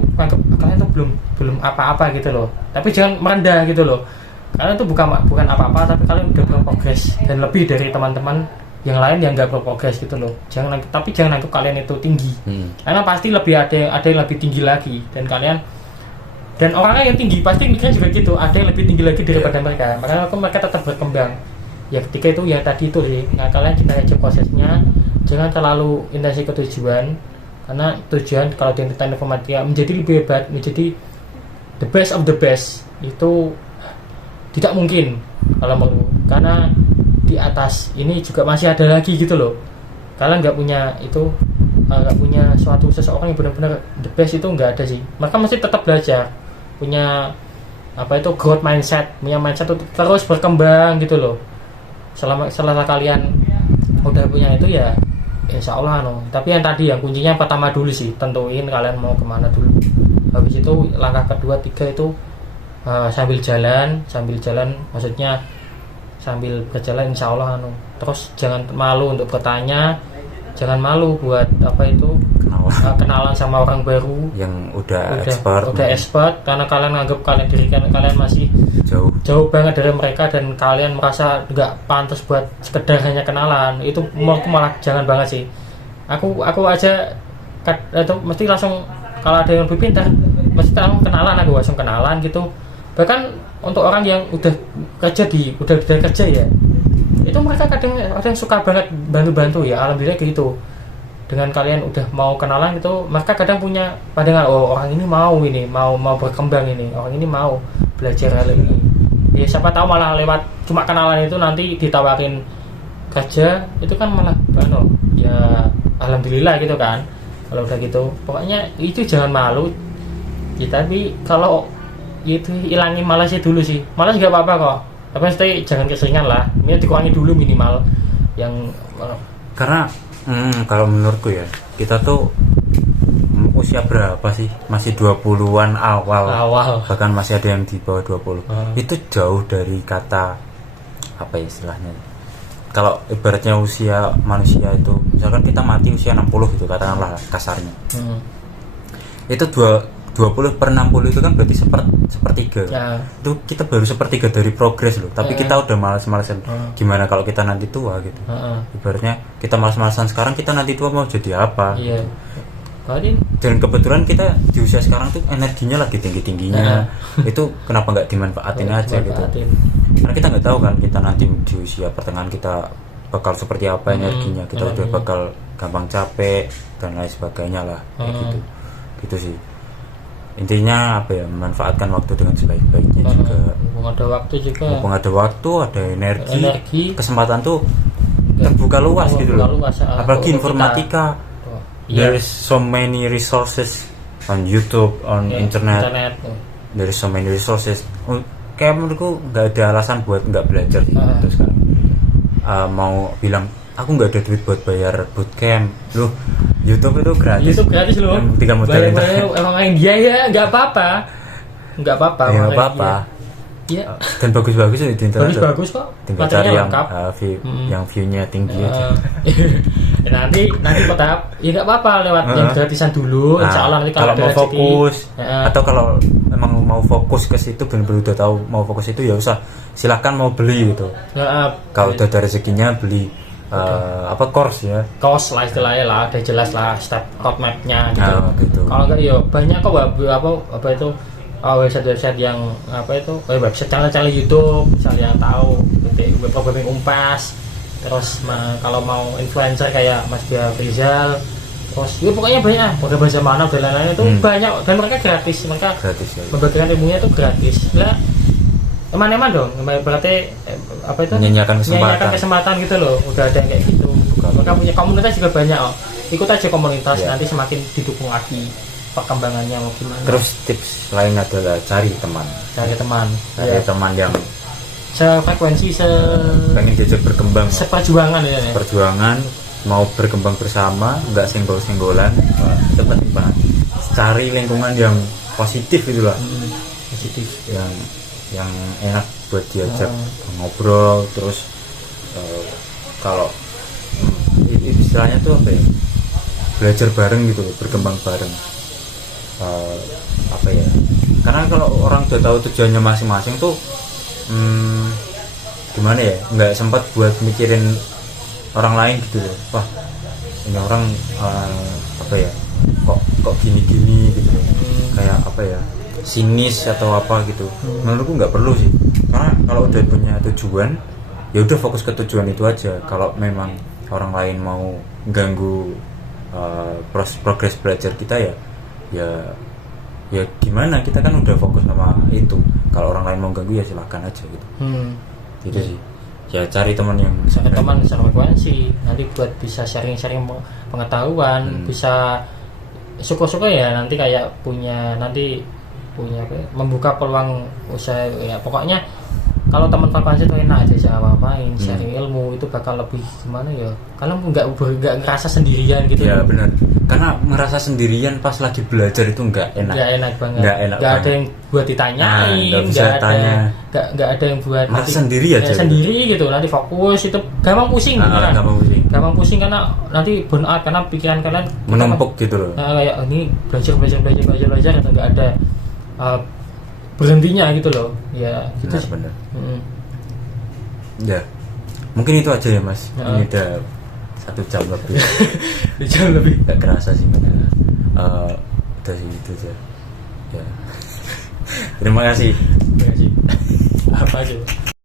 belum apa-apa gitu loh, tapi jangan merendah gitu loh. Kalian itu bukan apa-apa, tapi kalian udah berprogres dan lebih dari teman-teman yang lain yang nggak berprogres gitu loh. Tapi jangan anggap kalian itu tinggi, karena pasti lebih ada yang lebih tinggi lagi, dan orangnya yang tinggi pasti mikirnya juga gitu, ada yang lebih tinggi lagi daripada mereka, makanya mereka tetap berkembang. Ya ketika itu ya tadi itu sih, nah kalian kita aja prosesnya, jangan terlalu intensif ke tujuan, karena tujuan kalau di teknik informatika menjadi lebih hebat, menjadi the best of the best itu tidak mungkin kalau mau, karena di atas ini juga masih ada lagi gitu loh. Kalian nggak punya itu, nggak punya suatu seseorang yang benar-benar the best itu nggak ada sih. Mereka mesti tetap belajar, punya growth mindset, punya mindset untuk terus berkembang gitu loh. Selama kalian udah punya itu ya insya Allah tapi yang tadi yang kuncinya pertama dulu sih, tentuin kalian mau kemana dulu. Habis itu langkah kedua, tiga itu sambil jalan maksudnya sambil berjalan insya Allah terus jangan malu untuk bertanya, jangan malu buat kenalan sama orang baru yang udah expert, karena kalian anggap kalian masih jauh banget dari mereka dan kalian merasa nggak pantas buat sekedar hanya kenalan. Itu malah jangan banget sih. Aku aja itu mesti langsung, kalau ada yang lebih pintar mesti langsung kenalan, aku langsung kenalan gitu. Bahkan untuk orang yang udah kerja ya, itu mereka kadang ada yang suka banget bantu ya, alhamdulillah gitu. Dengan kalian udah mau kenalan gitu, mereka kadang punya pandangan, orang ini mau berkembang, orang ini mau belajar hal ini. Ya siapa tahu malah lewat cuma kenalan itu nanti ditawarin kerja, itu kan malah ya alhamdulillah gitu kan. Kalau udah gitu pokoknya itu jangan malu ya, tapi kalau itu ilangin malasnya dulu sih. Malas nggak apa-apa kok, tapi mesti jangan keseringan lah, ini dikurangi dulu minimal yang karena kalau menurutku ya, kita tuh usia berapa sih? Masih 20-an awal. Bahkan masih ada yang di bawah 20. Itu jauh dari kata apa istilahnya. Kalau ibaratnya usia manusia itu, misalkan kita mati usia 60 gitu katakanlah kasarnya. Itu 20/60 itu kan berarti sepertiga. Ya. Itu kita baru sepertiga dari progres loh. Tapi kita udah malas-malasan. Gimana kalau kita nanti tua gitu? Ibaratnya kita malas-malasan sekarang, kita nanti tua mau jadi apa? Iya. Dan kebetulan kita di usia sekarang tuh energinya lagi tinggi-tingginya. Itu kenapa nggak dimanfaatin aja gitu? Karena kita nggak tahu kan kita nanti di usia pertengahan kita bakal seperti apa energinya. Kita udah bakal gampang capek dan lain sebagainya lah. Gitu sih. Intinya memanfaatkan waktu dengan sebaik-baiknya juga. Mumpung ada waktu, ada energi. Kesempatan tuh terbuka luas gitu loh. Apalagi informatika. There is so many resources on YouTube, on internet. There is so many resources. Kayak menurutku nggak ada alasan buat nggak belajar terus kan. Mau bilang aku nggak ada duit buat bayar bootcamp, loh YouTube itu gratis. YouTube gratis loh. Bayar emang India ya nggak apa-apa. Ya, nggak apa-apa. Ya. Dan bagus-bagus di internet. Bagus kok. Tinggal cari yang view-nya tinggi aja. nanti tetap ya nggak apa-apa lewat yang gratisan dulu. Insya Allah nanti kalau mau fokus atau kalau emang mau fokus ke situ, benar-benar udah tahu mau fokus itu ya usah, silahkan mau beli gitu. Kalau udah ada rezekinya beli course lah istilahnya lah, udah jelas lah step roadmap-nya gitu. Kalau enggak ya banyak kok itu website yang website channel YouTube misalnya yang tahu web programming Umpas. Terus kalau mau influencer kayak Mas Dia Rizal, terus ya pokoknya banyak pakai bahasa mana dan lain-lain itu banyak, dan mereka gratis ya. Membagikan ilmunya itu gratis lah. Eman-eman dong, berarti menyanyikan kesempatan gitu loh. Udah ada yang kayak gitu. Mereka punya komunitas juga banyak. Ikut aja komunitas, nanti semakin didukung lagi perkembangannya mau gimana. Terus tips lain adalah cari teman yang sefrekuensi, pengen diajak berkembang, seperjuangan mau berkembang bersama, nggak senggol-senggolan. Itu penting banget. Cari lingkungan yang positif itulah, positif yang enak buat diajak ngobrol. Terus kalau istilahnya tuh belajar bareng gitu, berkembang bareng. Karena kalau orang udah tahu tujuannya masing-masing tuh gimana ya, nggak sempat buat mikirin orang lain gitu loh. Wah, ini orang apa ya, kok gini-gini gitu loh. Kayak apa ya, sinis atau apa gitu. Menurutku nggak perlu sih, karena kalau udah punya tujuan ya udah fokus ke tujuan itu aja. Kalau memang orang lain mau ganggu progres belajar kita ya gimana, kita kan udah fokus sama itu. Kalau orang lain mau ganggu ya silakan aja gitu. Gitu sih ya, cari teman yang teman sefrekuensi nanti buat bisa sharing-sharing pengetahuan, bisa suka-suka ya nanti kayak punya apa ya, membuka peluang usaha ya. Pokoknya kalau teman frekuensi itu enak aja, jangan apa-apain, sharing ilmu itu bakal lebih gimana ya, kalian nggak ngerasa sendirian gitu ya. Benar, karena ngerasa sendirian pas lagi belajar itu nggak enak banget, nggak ada yang buat ditanyain, nggak ada yang buat malah sendiri aja sendiri gitu. Nanti fokus itu gampang pusing, gampang pusing karena nanti burn out karena pikiran kalian menumpuk gitu loh. Kayak ini belajar atau nggak ada berhentinya gitu loh ya. Gitu benar. Ya mungkin itu aja ya Mas. Ini udah 1 jam lebih. 1 jam lebih nggak kerasa sih. Udah sih itu aja ya. Terima kasih. Apa aja.